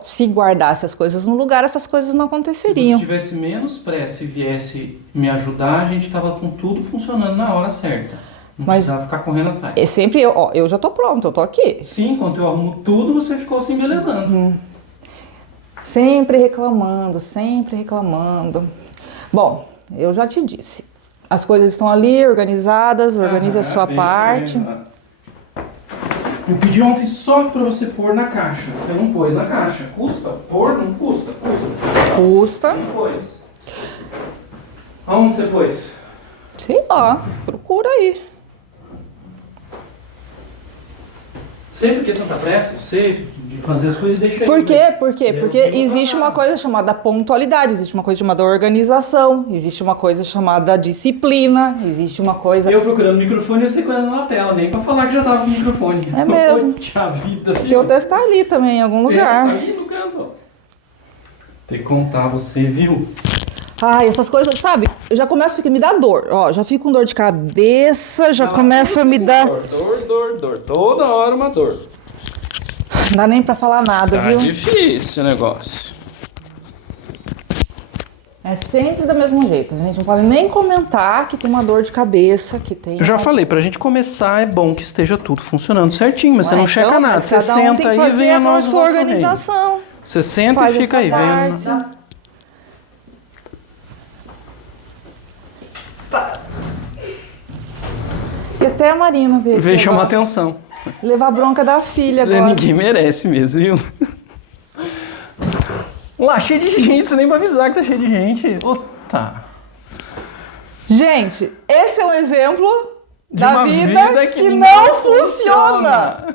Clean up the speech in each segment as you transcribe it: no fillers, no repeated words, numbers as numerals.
Se guardasse as coisas no lugar, essas coisas não aconteceriam. Se tivesse menos pressa e viesse me ajudar, a gente tava com tudo funcionando na hora certa. Não precisava ficar correndo atrás. É sempre eu já tô pronto, eu tô aqui. Sim, enquanto eu arrumo tudo, você ficou se embelezando. Sempre reclamando, sempre reclamando. Bom, eu já te disse. As coisas estão ali, organizadas, organize a sua bem parte. organizado. Eu pedi ontem só pra você pôr na caixa. Você não pôs na caixa. Custa? Pôr? Não custa? Custa. Custa. Não pôs. Aonde você pôs? Sei lá, procura aí. Sempre que tanta pressa, você de fazer as coisas e deixa Por aí, quê? né? Por quê? Eu Porque digo existe pra uma nada. coisa chamada pontualidade, existe uma coisa chamada organização, existe uma coisa chamada disciplina, existe uma coisa... Eu procurando o microfone e você correndo na tela, nem pra falar que já tava com o microfone. É mesmo. Poxa vida, O teu deve estar ali também, em algum lugar. Tá aí no canto, ó. Tem que contar você, viu? Ai, essas coisas, sabe? Eu já começo a me dar dor. Ó, já fico com dor de cabeça, já começa a me dar... Dor. Toda hora uma dor. Não dá nem pra falar nada, viu? Difícil o negócio. É sempre do mesmo jeito. A gente não pode nem comentar que tem uma dor de cabeça, que tem... Eu já falei, pra gente começar é bom que esteja tudo funcionando certinho, mas você não checa nada. Você Cada um senta tem que aí e fazer vem a a nós sua organização. Você senta Faz e a fica sua aí, parte. vem. E até a Marina veio aqui Veio chamar agora. atenção. Levar bronca da filha agora. Ninguém merece mesmo, viu? Lá, cheio de gente, você nem vai avisar que tá cheio de gente. Tá. Gente, esse é um exemplo De da uma vida que não funciona.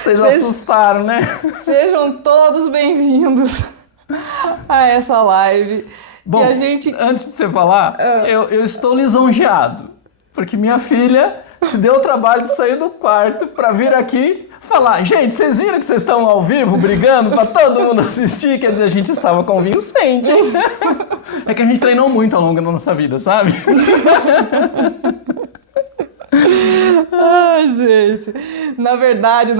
Vocês assustaram, né? Sejam todos bem-vindos a essa live. Bom, que a gente... antes de você falar, eu estou lisonjeado. Porque minha filha se deu o trabalho de sair do quarto pra vir aqui falar: gente, vocês viram que vocês estão ao vivo brigando pra todo mundo assistir? Quer dizer, a gente estava convincente. É que a gente treinou muito ao longo da nossa vida, sabe? Ai, gente. Na verdade,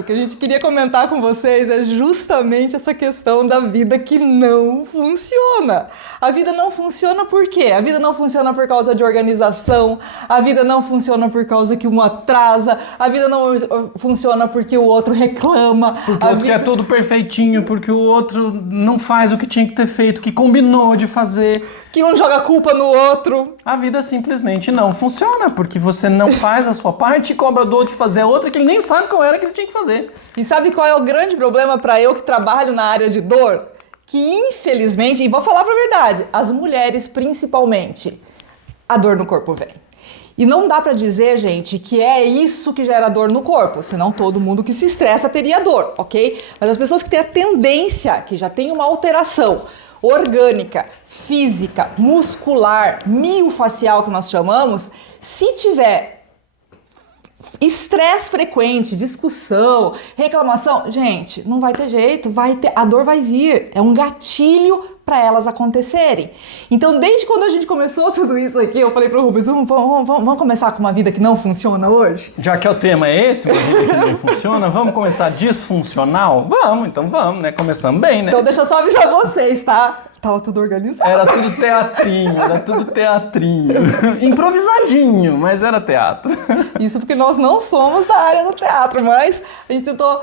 o que a gente queria comentar com vocês é justamente essa questão da vida que não funciona. A vida não funciona por quê? A vida não funciona por causa de organização, a vida não funciona por causa que um atrasa, a vida não funciona porque o outro reclama. Porque o outro quer tudo perfeitinho, porque o outro não faz o que tinha que ter feito, que combinou de fazer. Que um joga a culpa no outro. A vida simplesmente não funciona, porque você não faz a sua parte e cobra do outro de fazer a outra que ele nem sabe qual era que ele tinha que fazer. E sabe qual é o grande problema para eu que trabalho na área de dor? Que infelizmente, e vou falar pra verdade, as mulheres principalmente, a dor no corpo vem. E não dá pra dizer, gente, que é isso que gera dor no corpo, senão todo mundo que se estressa teria dor, ok? Mas as pessoas que têm a tendência, que já tem uma alteração orgânica, física, muscular, miofacial que nós chamamos, se tiver estresse frequente, discussão, reclamação, gente, não vai ter jeito, a dor vai vir, é um gatilho para elas acontecerem. Então, desde quando a gente começou tudo isso aqui, eu falei pro Rubens, vamos começar com uma vida que não funciona hoje? Já que o tema é esse, uma vida que não funciona, vamos começar disfuncional? Vamos, então vamos, né? Começamos bem, né? Então, deixa eu só avisar vocês, tá? Tava tudo organizado. Era tudo teatrinho. Improvisadinho, mas era teatro. Isso porque nós não somos da área do teatro, mas a gente tentou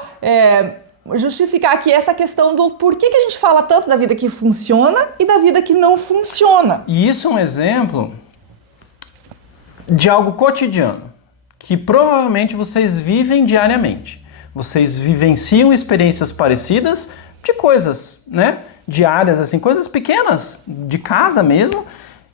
justificar aqui essa questão do porquê que a gente fala tanto da vida que funciona e da vida que não funciona. E isso é um exemplo de algo cotidiano, que provavelmente vocês vivem diariamente. Vocês vivenciam experiências parecidas de coisas, né? Diárias, assim, coisas pequenas, de casa mesmo,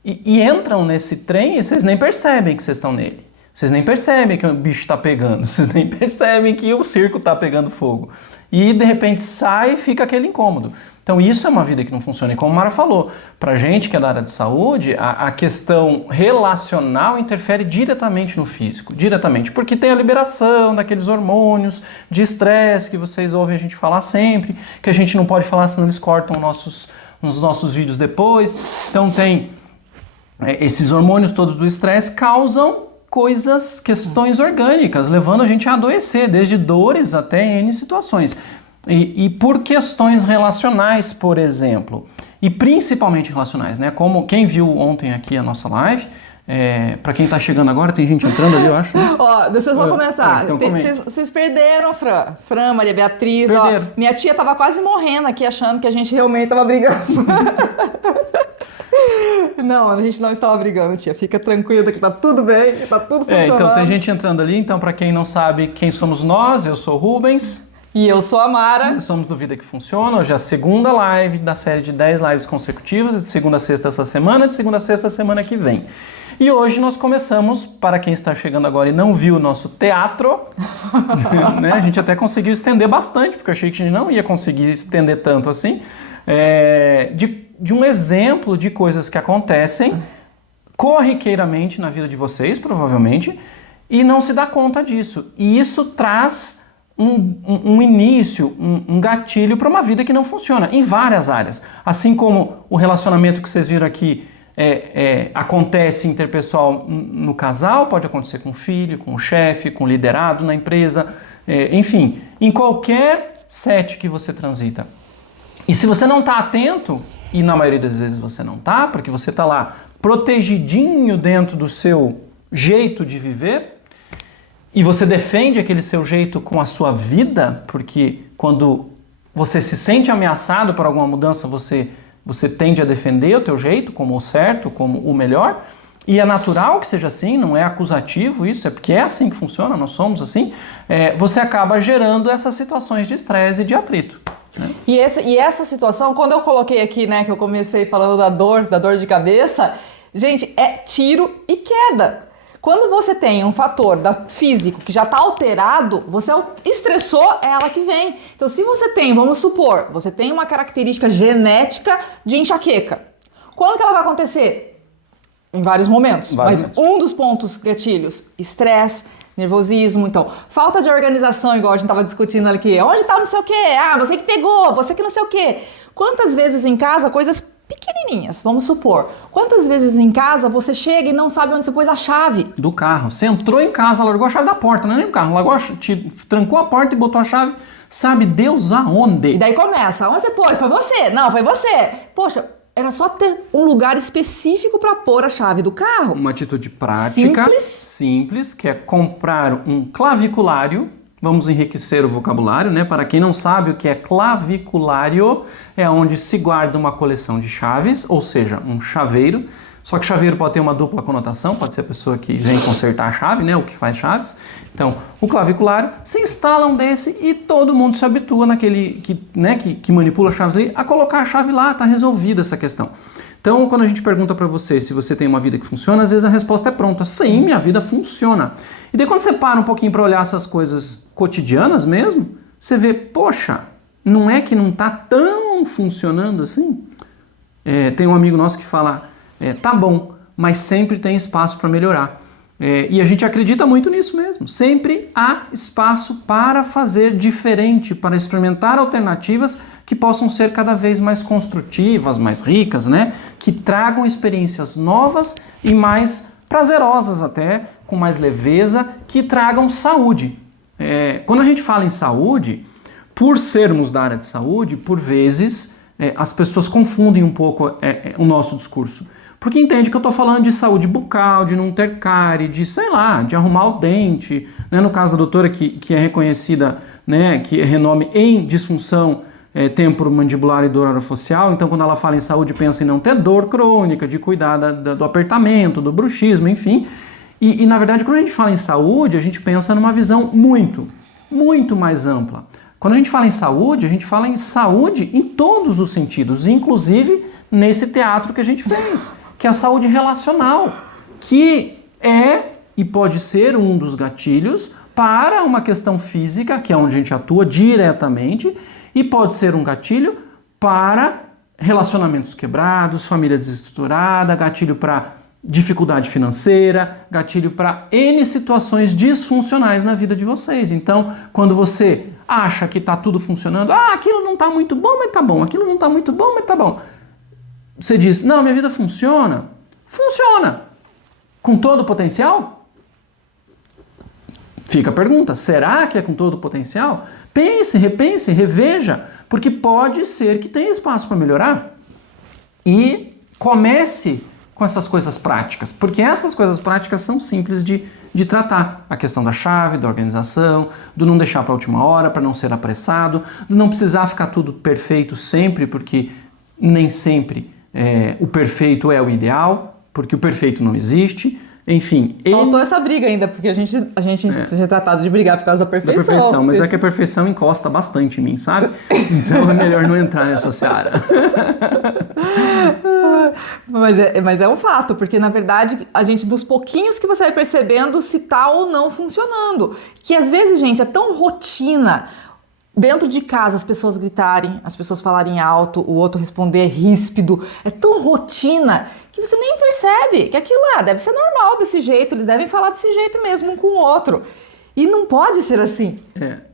e entram nesse trem e vocês nem percebem que vocês estão nele. Vocês nem percebem que o bicho tá pegando, vocês nem percebem que o circo tá pegando fogo. E de repente sai e fica aquele incômodo. Então isso é uma vida que não funciona. E como a Mara falou, pra gente que é da área de saúde, a questão relacional interfere diretamente no físico, diretamente, porque tem a liberação daqueles hormônios de estresse que vocês ouvem a gente falar sempre, que a gente não pode falar senão eles cortam nos nossos vídeos depois. Então tem esses hormônios todos do estresse causam questões orgânicas, levando a gente a adoecer, desde dores até N situações. E por questões relacionais, por exemplo, e principalmente relacionais, né? Como quem viu ontem aqui a nossa live, para quem tá chegando agora, tem gente entrando ali, eu acho. Né? Ó, deixa eu só comentar. Então Vocês perderam, Fran, Maria Beatriz. Ó, minha tia tava quase morrendo aqui, achando que a gente realmente tava brigando. Não, a gente não estava brigando, tia. Fica tranquila que tá tudo bem, tá tudo funcionando. Então tem gente entrando ali. Então, para quem não sabe quem somos nós, eu sou o Rubens. E eu sou a Mara. Somos do Vida que Funciona. Hoje é a segunda live da série de 10 lives consecutivas, de segunda a sexta essa semana, de segunda a sexta semana que vem. E hoje nós começamos, para quem está chegando agora e não viu o nosso teatro, né, a gente até conseguiu estender bastante, porque eu achei que a gente não ia conseguir estender tanto assim, de um exemplo de coisas que acontecem corriqueiramente na vida de vocês, provavelmente, e não se dá conta disso. E isso traz um início, um gatilho para uma vida que não funciona em várias áreas. Assim como o relacionamento que vocês viram aqui acontece interpessoal no casal, pode acontecer com o filho, com o chefe, com o liderado na empresa, enfim, em qualquer set que você transita. E se você não está atento, e na maioria das vezes você não está, porque você está lá protegidinho dentro do seu jeito de viver, e você defende aquele seu jeito com a sua vida, porque quando você se sente ameaçado por alguma mudança, você tende a defender o teu jeito como o certo, como o melhor, e é natural que seja assim, não é acusativo isso, é porque é assim que funciona, nós somos assim, você acaba gerando essas situações de estresse e de atrito. Né? E essa situação, quando eu coloquei aqui, né, que eu comecei falando da dor de cabeça, gente, é tiro e queda. Quando você tem um fator físico que já está alterado, você estressou, é ela que vem. Então, se você tem, vamos supor, você tem uma característica genética de enxaqueca. Quando que ela vai acontecer? Em vários momentos. Um dos pontos gatilhos, estresse, nervosismo, então, falta de organização, igual a gente estava discutindo aqui. Onde está não sei o quê? Ah, você que pegou, você que não sei o quê. Quantas vezes em casa, coisas pequenininhas, vamos supor. Quantas vezes em casa você chega e não sabe onde você pôs a chave? Do carro. Você entrou em casa, largou a chave da porta, não é nem do carro. Trancou a porta e botou a chave, sabe Deus aonde. E daí começa, onde você pôs? Foi você? Não, foi você. Poxa, era só ter um lugar específico para pôr a chave do carro. Uma atitude prática, simples, que é comprar um claviculário. Vamos enriquecer o vocabulário, né? Para quem não sabe o que é claviculário, é onde se guarda uma coleção de chaves, ou seja, um chaveiro. Só que chaveiro pode ter uma dupla conotação, pode ser a pessoa que vem consertar a chave, né? O que faz chaves. Então, o claviculário, se instala um desse e todo mundo se habitua naquele que manipula chaves ali, a colocar a chave lá, tá resolvida essa questão. Então, quando a gente pergunta para você se você tem uma vida que funciona, às vezes a resposta é pronta. Sim, minha vida funciona. E daí quando você para um pouquinho para olhar essas coisas cotidianas mesmo, você vê, poxa, não é que não está tão funcionando assim? Tem um amigo nosso que fala, tá bom, mas sempre tem espaço para melhorar. E a gente acredita muito nisso mesmo. Sempre há espaço para fazer diferente, para experimentar alternativas que possam ser cada vez mais construtivas, mais ricas, né? Que tragam experiências novas e mais prazerosas até, com mais leveza, que tragam saúde. Quando a gente fala em saúde, por sermos da área de saúde, por vezes as pessoas confundem um pouco o nosso discurso. Porque entende que eu estou falando de saúde bucal, de não ter cárie, de, sei lá, de arrumar o dente. Né? No caso da doutora, que é reconhecida, né, que é renome em disfunção temporomandibular e dor orofacial, então quando ela fala em saúde, pensa em não ter dor crônica, de cuidar do apertamento, do bruxismo, enfim. E na verdade, quando a gente fala em saúde, a gente pensa numa visão muito, muito mais ampla. Quando a gente fala em saúde em todos os sentidos, inclusive nesse teatro que a gente fez, que é a saúde relacional, que é e pode ser um dos gatilhos para uma questão física, que é onde a gente atua diretamente, e pode ser um gatilho para relacionamentos quebrados, família desestruturada, gatilho para dificuldade financeira, gatilho para N situações disfuncionais na vida de vocês. Então, quando você acha que está tudo funcionando, aquilo não está muito bom, mas está bom, aquilo não está muito bom, mas está bom. Você diz, não, minha vida funciona. Funciona. Com todo o potencial? Fica a pergunta, será que é com todo o potencial? Pense, repense, reveja, porque pode ser que tenha espaço para melhorar. E comece com essas coisas práticas, porque essas coisas práticas são simples de tratar. A questão da chave, da organização, do não deixar para a última hora, para não ser apressado, do não precisar ficar tudo perfeito sempre, porque nem sempre o perfeito é o ideal, porque o perfeito não existe. Enfim, faltou essa briga ainda, porque a gente tinha tratado de brigar por causa da perfeição. Da perfeição, mas é que a perfeição encosta bastante em mim, sabe? Então é melhor não entrar nessa seara. Mas é um fato, porque na verdade a gente, dos pouquinhos que você vai percebendo se tá ou não funcionando, que às vezes, gente, é tão rotina. Dentro de casa, as pessoas gritarem, as pessoas falarem alto, o outro responder ríspido. É tão rotina que você nem percebe que aquilo deve ser normal desse jeito, eles devem falar desse jeito mesmo um com o outro. E não pode ser assim.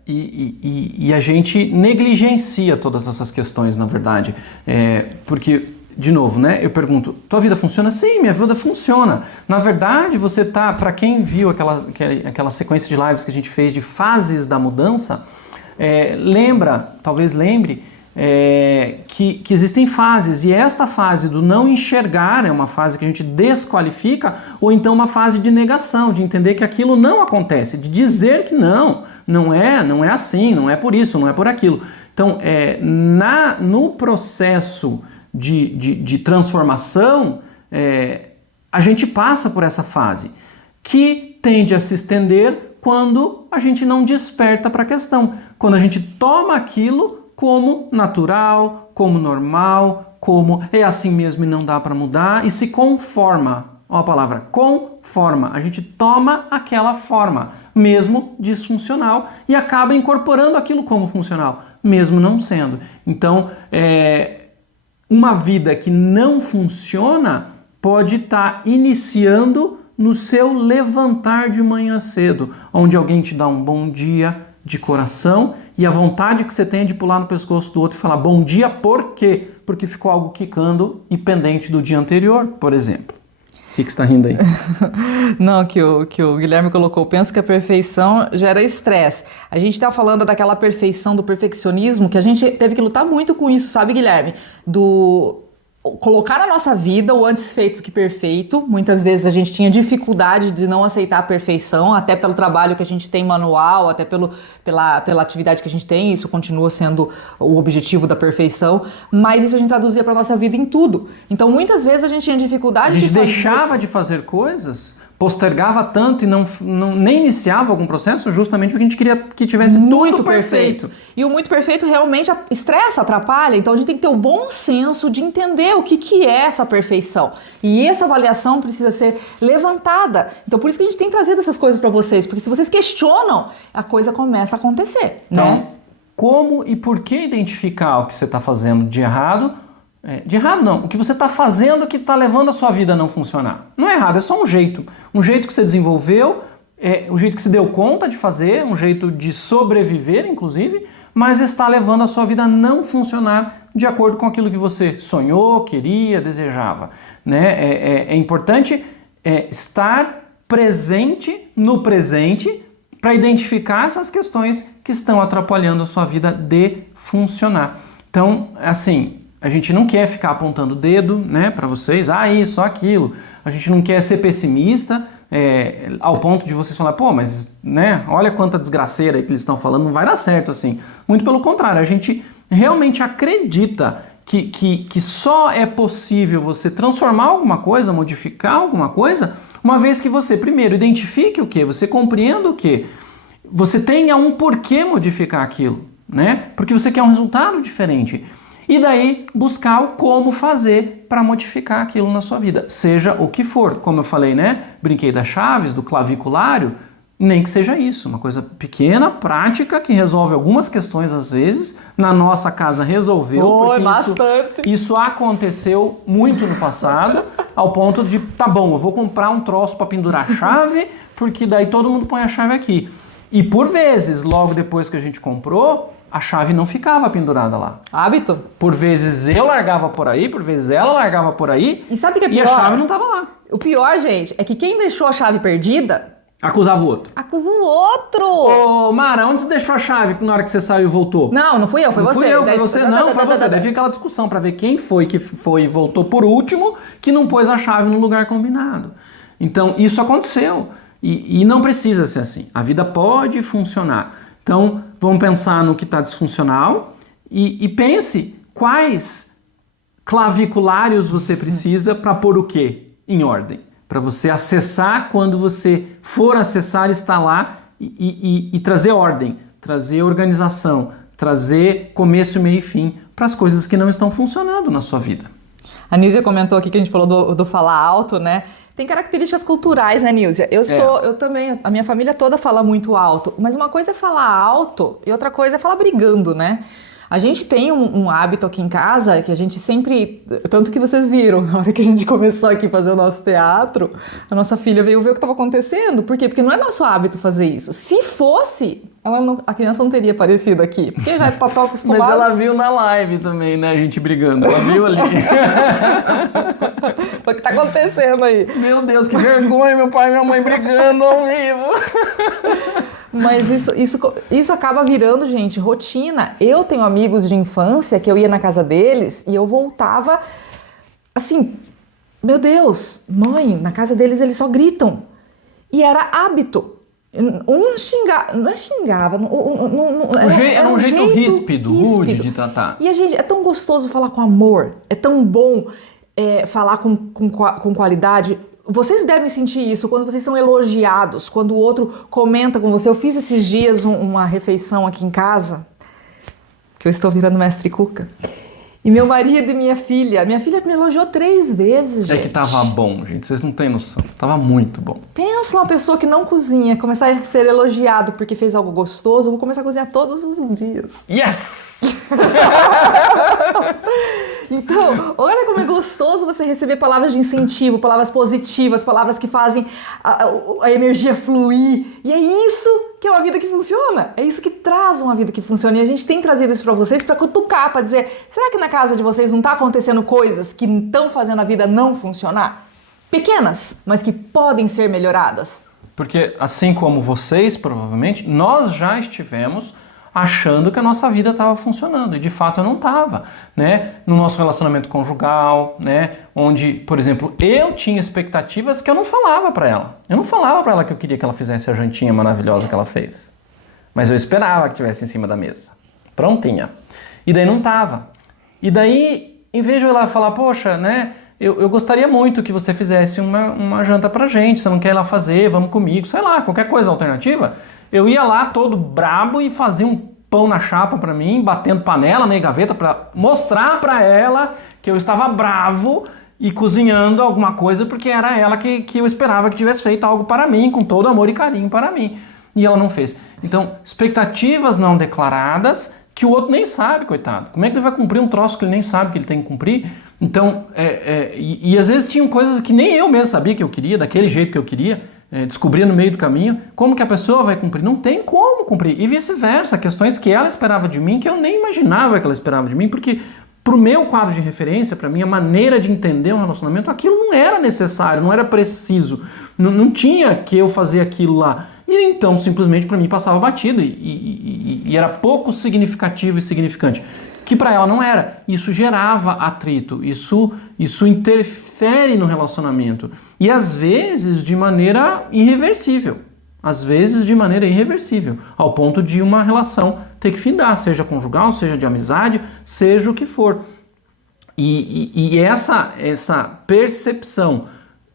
E a gente negligencia todas essas questões, na verdade. Porque, de novo, né? Eu pergunto, tua vida funciona? Sim, minha vida funciona. Na verdade, você tá, para quem viu aquela sequência de lives que a gente fez de fases da mudança, talvez lembre, que existem fases, e esta fase do não enxergar é uma fase que a gente desqualifica, ou então uma fase de negação, de entender que aquilo não acontece, de dizer que não é assim, não é por isso, não é por aquilo. Então, no processo de transformação, a gente passa por essa fase, que tende a se estender quando a gente não desperta para a questão, quando a gente toma aquilo como natural, como normal, como é assim mesmo e não dá para mudar, e se conforma. Olha a palavra, conforma. A gente toma aquela forma, mesmo disfuncional, e acaba incorporando aquilo como funcional, mesmo não sendo. Então, uma vida que não funciona pode estar iniciando no seu levantar de manhã cedo, onde alguém te dá um bom dia de coração e a vontade que você tem de pular no pescoço do outro e falar bom dia, por quê? Porque ficou algo quicando e pendente do dia anterior, por exemplo. O que você está rindo aí? Não, que o Guilherme colocou, penso que a perfeição gera estresse. A gente está falando daquela perfeição, do perfeccionismo, que a gente teve que lutar muito com isso, sabe, Guilherme? Colocar na nossa vida o antes feito que perfeito. Muitas vezes a gente tinha dificuldade de não aceitar a perfeição, até pelo trabalho que a gente tem manual, até pela atividade que a gente tem, isso continua sendo o objetivo da perfeição, mas isso a gente traduzia para nossa vida em tudo. Então muitas vezes a gente tinha dificuldade de fazer... A gente deixava de fazer coisas, postergava tanto e nem iniciava algum processo, justamente porque a gente queria que tivesse muito tudo perfeito. E o muito perfeito realmente estressa, atrapalha, então a gente tem que ter o bom senso de entender o que é essa perfeição. E essa avaliação precisa ser levantada. Então por isso que a gente tem trazido essas coisas para vocês, porque se vocês questionam, a coisa começa a acontecer. Então, né? Como e por que identificar o que você está fazendo de errado? De errado não, o que você está fazendo que está levando a sua vida a não funcionar. Não é errado, é só um jeito que você desenvolveu, um jeito que se deu conta de fazer, um jeito de sobreviver, inclusive, mas está levando a sua vida a não funcionar de acordo com aquilo que você sonhou, queria, desejava. Né? É importante estar presente no presente para identificar essas questões que estão atrapalhando a sua vida de funcionar. Então, assim... A gente não quer ficar apontando o dedo, né, para vocês, isso, aquilo. A gente não quer ser pessimista ao ponto de vocês falar, pô, mas, né, olha quanta desgraceira que eles estão falando, não vai dar certo assim. Muito pelo contrário, a gente realmente acredita que só é possível você transformar alguma coisa, modificar alguma coisa, uma vez que você, primeiro, identifique o quê? Você compreenda o quê? Você tenha um porquê modificar aquilo, né? Porque você quer um resultado diferente. E daí buscar o como fazer para modificar aquilo na sua vida, seja o que for. Como eu falei, né? Brinquei das chaves, do claviculário, nem que seja isso, uma coisa pequena, prática, que resolve algumas questões às vezes. Na nossa casa resolveu, porque bastante. Isso aconteceu muito no passado, ao ponto de, tá bom, eu vou comprar um troço para pendurar a chave, porque daí todo mundo põe a chave aqui. E por vezes, logo depois que a gente comprou, a chave não ficava pendurada lá. Hábito. Por vezes eu largava por aí, por vezes ela largava por aí. E sabe o que é pior? E a chave não estava lá. O pior, gente, é que quem deixou a chave perdida Acusava o outro. Acusa o outro! Ô, Mara, onde você deixou a chave na hora que você saiu e voltou? Não fui eu, foi Não você. fui eu, foi Daí- você. Não, foi você. Daí fica aquela discussão pra ver quem foi que foi e voltou por último, que não pôs a chave no lugar combinado. Então, isso aconteceu. E não precisa ser assim. A vida pode funcionar. Então, vamos pensar no que está disfuncional e pense quais claviculários você precisa para pôr o quê em ordem. Para você acessar quando você for acessar, estar lá e trazer ordem, trazer organização, trazer começo, meio e fim para as coisas que não estão funcionando na sua vida. A Nízia comentou aqui que a gente falou do falar alto, né? Tem características culturais, né, Nízia? Eu também, a minha família toda fala muito alto, mas uma coisa é falar alto e outra coisa é falar brigando, né? A gente tem um hábito aqui em casa que a gente sempre... Tanto que vocês viram, na hora que a gente começou aqui a fazer o nosso teatro, a nossa filha veio ver o que estava acontecendo. Por quê? Porque não é nosso hábito fazer isso. Se fosse, a criança não teria aparecido aqui. Porque já está tão acostumada. Mas ela viu na live também, né, a gente brigando. Ela viu ali. O que está acontecendo aí? Meu Deus, que vergonha, meu pai e minha mãe brigando ao vivo. Mas isso acaba virando, gente, rotina. Eu tenho amigos de infância que eu ia na casa deles e eu voltava assim, meu Deus, mãe, na casa deles eles só gritam. E era hábito. Um não xingava. Era um jeito ríspido, rude de tratar. E a gente, é tão gostoso falar com amor, é tão bom falar com qualidade. Vocês devem sentir isso quando vocês são elogiados, quando o outro comenta com você. Eu fiz esses dias uma refeição aqui em casa, que eu estou virando mestre Cuca. E meu marido e minha filha me elogiou 3 vezes, gente. É que tava bom, gente, vocês não têm noção. Tava muito bom. Pensa uma pessoa que não cozinha, começar a ser elogiado porque fez algo gostoso, eu vou começar a cozinhar todos os dias. Yes! Então, olha como é gostoso você receber palavras de incentivo, palavras positivas, palavras que fazem a energia fluir. E é isso que é uma vida que funciona. É isso que traz uma vida que funciona. E a gente tem trazido isso pra vocês pra cutucar, pra dizer, será que na casa de vocês não tá acontecendo coisas que estão fazendo a vida não funcionar? Pequenas, mas que podem ser melhoradas. Porque assim como vocês, provavelmente, nós já estivemos achando que a nossa vida estava funcionando, e de fato não estava, né? No nosso relacionamento conjugal, né? Onde, por exemplo, eu tinha expectativas que eu não falava para ela. Eu não falava para ela que eu queria que ela fizesse a jantinha maravilhosa que ela fez. Mas eu esperava que estivesse em cima da mesa, prontinha. E daí não estava. E daí, em vez de eu ir lá falar, poxa, né? Eu gostaria muito que você fizesse uma janta pra gente, você não quer ir lá fazer, vamos comigo, sei lá, qualquer coisa alternativa. Eu ia lá todo brabo e fazia um pão na chapa pra mim, batendo panela, né, gaveta, pra mostrar pra ela que eu estava bravo e cozinhando alguma coisa, porque era ela que eu esperava que tivesse feito algo para mim, com todo amor e carinho para mim. E ela não fez. Então, expectativas não declaradas que o outro nem sabe, coitado. Como é que ele vai cumprir um troço que ele nem sabe que ele tem que cumprir? Então, e às vezes tinham coisas que nem eu mesmo sabia que eu queria, daquele jeito que eu queria, descobria no meio do caminho. Como que a pessoa vai cumprir? Não tem como cumprir. E vice-versa, questões que ela esperava de mim, que eu nem imaginava que ela esperava de mim, porque pro meu quadro de referência, pra minha maneira de entender um relacionamento, aquilo não era necessário, não era preciso, não tinha que eu fazer aquilo lá. E então, simplesmente, para mim, passava batido e era pouco significativo e significante. Que para ela não era. Isso gerava atrito, isso interfere no relacionamento. E às vezes de maneira irreversível. Às vezes de maneira irreversível. Ao ponto de uma relação ter que findar, seja conjugal, seja de amizade, seja o que for. E essa percepção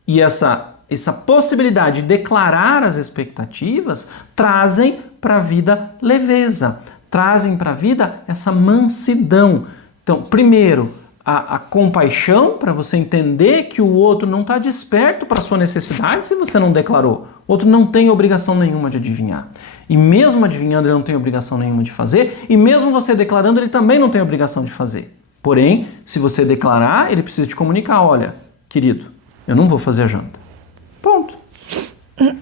e essa possibilidade de declarar as expectativas trazem para a vida leveza, trazem para a vida essa mansidão. Então, primeiro, a compaixão para você entender que o outro não está desperto para a sua necessidade se você não declarou. O outro não tem obrigação nenhuma de adivinhar. E mesmo adivinhando, ele não tem obrigação nenhuma de fazer. E mesmo você declarando, ele também não tem obrigação de fazer. Porém, se você declarar, ele precisa te comunicar, olha, querido, eu não vou fazer a janta. Ponto.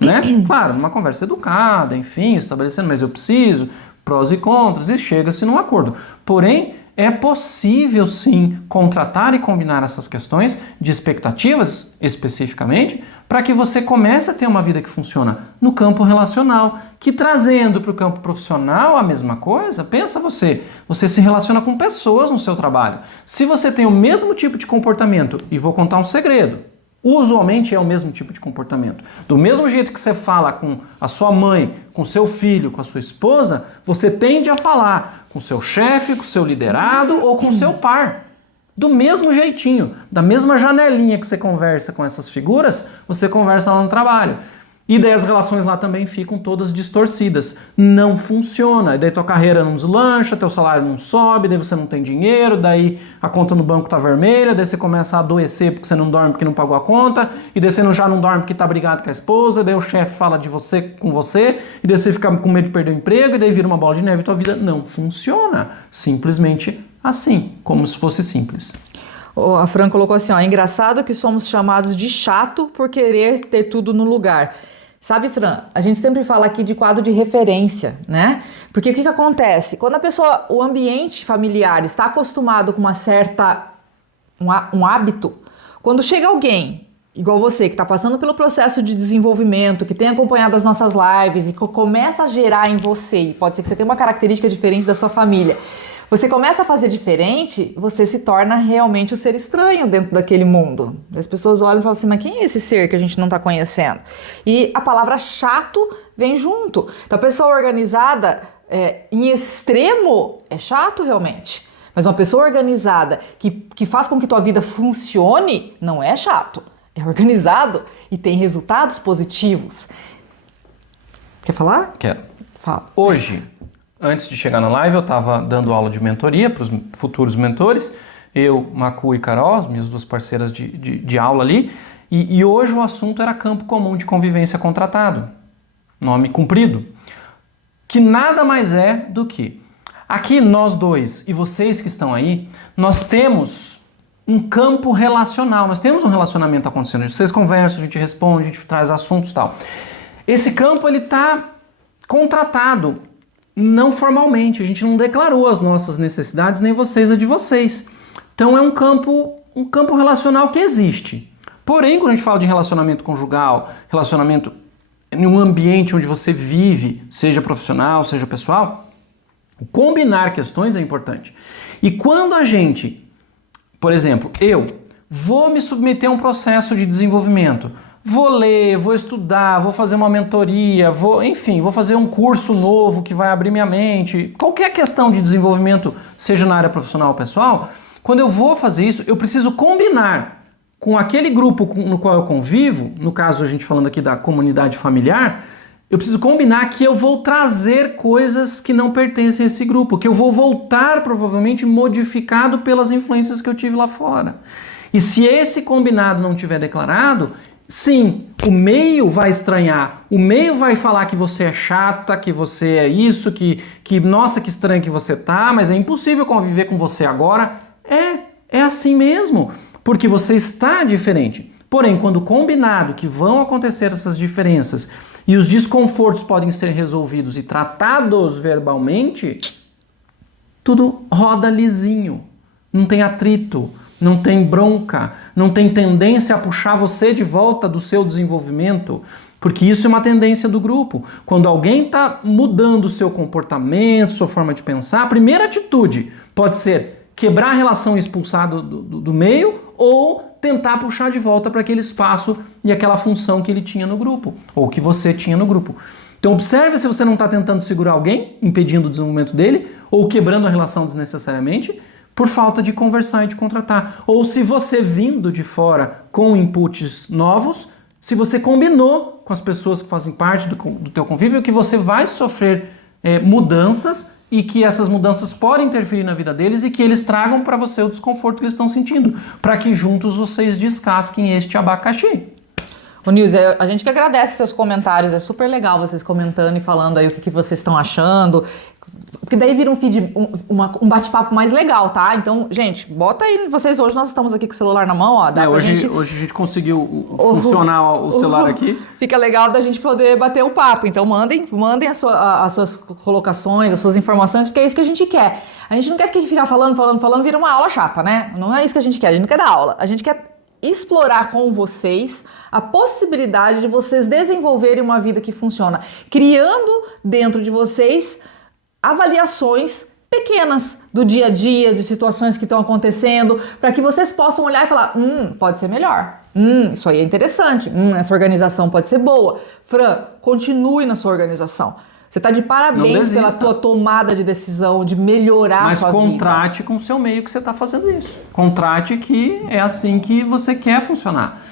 Né? Claro, numa conversa educada, enfim, estabelecendo, mas eu preciso, prós e contras, e chega-se num acordo. Porém, é possível sim contratar e combinar essas questões de expectativas, especificamente, para que você comece a ter uma vida que funciona no campo relacional, que trazendo para o campo profissional a mesma coisa, pensa você se relaciona com pessoas no seu trabalho. Se você tem o mesmo tipo de comportamento, e vou contar um segredo, usualmente é o mesmo tipo de comportamento. Do mesmo jeito que você fala com a sua mãe, com seu filho, com a sua esposa, você tende a falar com seu chefe, com seu liderado ou com seu par. Do mesmo jeitinho, da mesma janelinha que você conversa com essas figuras, você conversa lá no trabalho. E daí as relações lá também ficam todas distorcidas. Não funciona. E daí tua carreira não deslancha, teu salário não sobe, daí você não tem dinheiro, daí a conta no banco tá vermelha, daí você começa a adoecer porque você não dorme porque não pagou a conta, e daí você já não dorme porque tá brigado com a esposa, daí o chefe fala de você com você, e daí você fica com medo de perder o emprego, e daí vira uma bola de neve e tua vida não funciona. Simplesmente assim, como se fosse simples. A Fran colocou assim, ó, é engraçado que somos chamados de chato por querer ter tudo no lugar. Sabe, Fran, a gente sempre fala aqui de quadro de referência, né? Porque o que acontece? Quando a pessoa, o ambiente familiar está acostumado com uma certa, um hábito, quando chega alguém, igual você, que está passando pelo processo de desenvolvimento, que tem acompanhado as nossas lives e começa a gerar em você, e pode ser que você tenha uma característica diferente da sua família, você começa a fazer diferente, você se torna realmente o ser estranho dentro daquele mundo. As pessoas olham e falam assim, mas quem é esse ser que a gente não está conhecendo? E a palavra chato vem junto. Então a pessoa organizada em extremo é chato realmente. Mas uma pessoa organizada que faz com que tua vida funcione não é chato. É organizado e tem resultados positivos. Quer falar? Quero. Fala. Hoje, antes de chegar na live, eu estava dando aula de mentoria para os futuros mentores, eu, Macu e Carol, as minhas duas parceiras de aula ali, e hoje o assunto era campo comum de convivência contratado, nome comprido, que nada mais é do que, aqui nós dois e vocês que estão aí, nós temos um campo relacional, nós temos um relacionamento acontecendo, vocês conversam, a gente responde, a gente traz assuntos e tal. Esse campo ele está contratado, não formalmente, a gente não declarou as nossas necessidades, nem vocês a de vocês. Então é um campo relacional que existe. Porém, quando a gente fala de relacionamento conjugal, relacionamento em um ambiente onde você vive, seja profissional, seja pessoal, combinar questões é importante. E quando a gente, por exemplo, eu vou me submeter a um processo de desenvolvimento, vou ler, vou estudar, vou fazer uma mentoria, vou fazer um curso novo que vai abrir minha mente. Qualquer questão de desenvolvimento, seja na área profissional ou pessoal, quando eu vou fazer isso, eu preciso combinar com aquele grupo no qual eu convivo, no caso a gente falando aqui da comunidade familiar, eu preciso combinar que eu vou trazer coisas que não pertencem a esse grupo, que eu vou voltar provavelmente modificado pelas influências que eu tive lá fora. E se esse combinado não tiver declarado, sim, o meio vai estranhar, o meio vai falar que você é chata, que você é isso, que nossa, que estranho que você tá, mas é impossível conviver com você agora. É assim mesmo, porque você está diferente. Porém, quando combinado que vão acontecer essas diferenças e os desconfortos podem ser resolvidos e tratados verbalmente, tudo roda lisinho, não tem atrito, não tem bronca, não tem tendência a puxar você de volta do seu desenvolvimento, porque isso é uma tendência do grupo. Quando alguém está mudando o seu comportamento, sua forma de pensar, a primeira atitude pode ser quebrar a relação e expulsar do meio ou tentar puxar de volta para aquele espaço e aquela função que ele tinha no grupo, ou que você tinha no grupo. Então observe se você não está tentando segurar alguém, impedindo o desenvolvimento dele, ou quebrando a relação desnecessariamente, por falta de conversar e de contratar. Ou se você vindo de fora com inputs novos, se você combinou com as pessoas que fazem parte do teu convívio que você vai sofrer mudanças e que essas mudanças podem interferir na vida deles e que eles tragam para você o desconforto que eles estão sentindo, para que juntos vocês descasquem este abacaxi. Ô Nilce, a gente que agradece seus comentários, é super legal vocês comentando e falando aí o que vocês estão achando. Porque daí vira um bate-papo mais legal, tá? Então, gente, bota aí vocês hoje, nós estamos aqui com o celular na mão, ó. Hoje a gente conseguiu funcionar o celular aqui. Fica legal da gente poder bater o papo. Então, mandem as suas colocações, as suas informações, porque é isso que a gente quer. A gente não quer ficar falando, vira uma aula chata, né? Não é isso que a gente quer, a gente não quer dar aula. A gente quer explorar com vocês a possibilidade de vocês desenvolverem uma vida que funciona, criando dentro de vocês avaliações pequenas do dia a dia, de situações que estão acontecendo, para que vocês possam olhar e falar, pode ser melhor, isso aí é interessante, essa organização pode ser boa. Fran, continue na sua organização. Você está de parabéns pela tua tomada de decisão, de melhorar a sua vida. Mas contrate com o seu meio que você está fazendo isso. Contrate que é assim que você quer funcionar.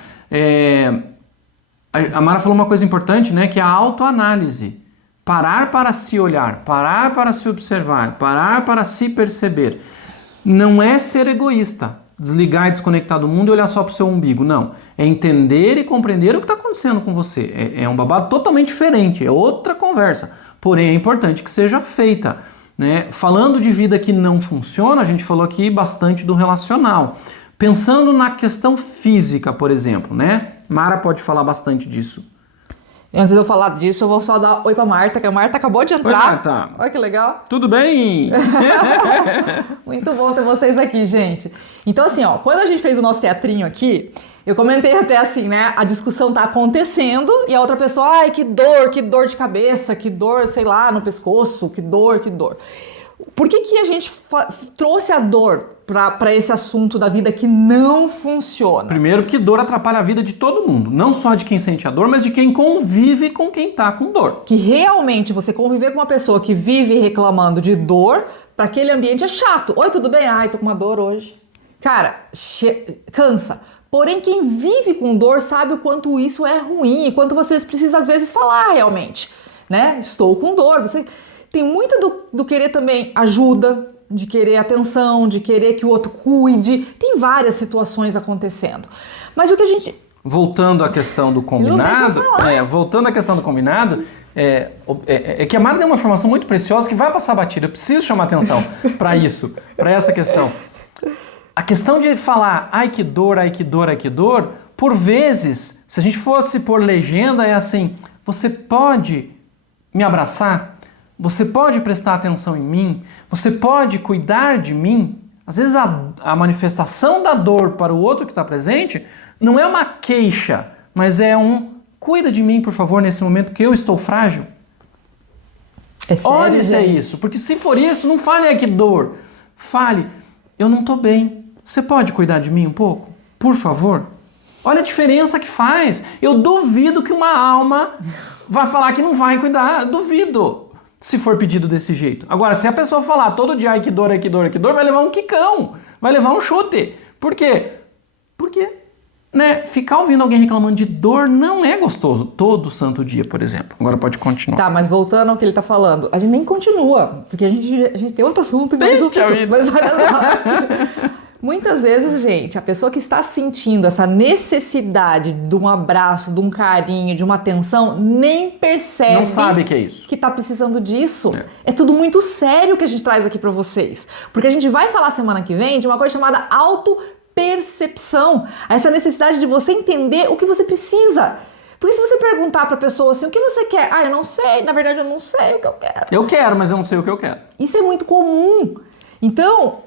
A Mara falou uma coisa importante, né, que é a autoanálise. Parar para se olhar, parar para se observar, parar para se perceber. Não é ser egoísta, desligar e desconectar do mundo e olhar só para o seu umbigo, não. É entender e compreender o que está acontecendo com você. É um babado totalmente diferente, é outra conversa. Porém, é importante que seja feita, né? Falando de vida que não funciona, a gente falou aqui bastante do relacional. Pensando na questão física, por exemplo, né? Mara pode falar bastante disso. Antes de eu falar disso, eu vou só dar oi pra Marta, que a Marta acabou de entrar. Oi, Marta. Olha que legal. Tudo bem? Muito bom ter vocês aqui, gente. Então, assim, ó, quando a gente fez o nosso teatrinho aqui, eu comentei até assim, né? A discussão tá acontecendo e a outra pessoa, ai, que dor de cabeça, que dor, sei lá, no pescoço, que dor. Por que a gente trouxe a dor para esse assunto da vida que não funciona? Primeiro, porque dor atrapalha a vida de todo mundo. Não só de quem sente a dor, mas de quem convive com quem tá com dor. Que realmente você conviver com uma pessoa que vive reclamando de dor, para aquele ambiente é chato. Oi, tudo bem? Ai, tô com uma dor hoje. Cara, cansa. Porém, quem vive com dor sabe o quanto isso é ruim e quanto vocês precisam, às vezes, falar realmente, né? Estou com dor. Você tem muito do querer também ajuda, de querer atenção, de querer que o outro cuide. Tem várias situações acontecendo. Mas o que a gente... Voltando à questão do combinado, é que a Mara deu uma informação muito preciosa que vai passar batida. Eu preciso chamar atenção para isso, para essa questão. A questão de falar, ai que dor, por vezes, se a gente fosse por legenda, é assim, você pode me abraçar? Você pode prestar atenção em mim? Você pode cuidar de mim? Às vezes a manifestação da dor para o outro que está presente não é uma queixa, mas é cuida de mim, por favor, nesse momento que eu estou frágil. É sério, olha se é isso, porque se for isso, não fale que dor. Fale, eu não estou bem. Você pode cuidar de mim um pouco? Por favor? Olha a diferença que faz. Eu duvido que uma alma vai falar que não vai cuidar. Duvido. Se for pedido desse jeito. Agora, se a pessoa falar todo dia ai que dor, vai levar um quicão. Vai levar um chute. Por quê? Porque, né, ficar ouvindo alguém reclamando de dor não é gostoso. Todo santo dia, por exemplo. Agora pode continuar. Tá, mas voltando ao que ele tá falando, a gente nem continua. Porque a gente tem outro assunto e mais outro assunto. Mas olha lá. Muitas vezes, gente, a pessoa que está sentindo essa necessidade de um abraço, de um carinho, de uma atenção, nem percebe. Não sabe que é isso. Que está precisando disso. É tudo muito sério que a gente traz aqui para vocês. Porque a gente vai falar semana que vem de uma coisa chamada autopercepção. Essa necessidade de você entender o que você precisa. Porque se você perguntar para a pessoa assim, o que você quer? Ah, eu não sei, na verdade eu não sei o que eu quero. Eu quero, mas eu não sei o que eu quero. Isso é muito comum. Então,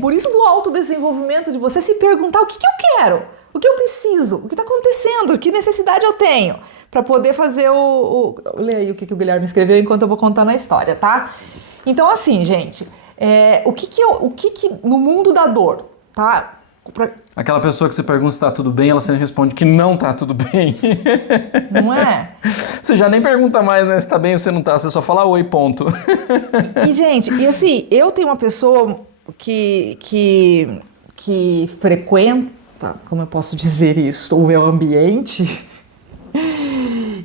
por isso do autodesenvolvimento, de você se perguntar o que eu quero, o que eu preciso, o que está acontecendo, que necessidade eu tenho, para poder fazer Lê aí o que o Guilherme escreveu enquanto eu vou contando a história, tá? Então, assim, gente, o que no mundo da dor, tá? Aquela pessoa que você pergunta se está tudo bem, ela sempre responde que não está tudo bem. Não é? Você já nem pergunta mais, né, se está bem ou se não está, você só fala oi, ponto. Gente, e assim, eu tenho uma pessoa que frequenta, como eu posso dizer isso, o meu ambiente,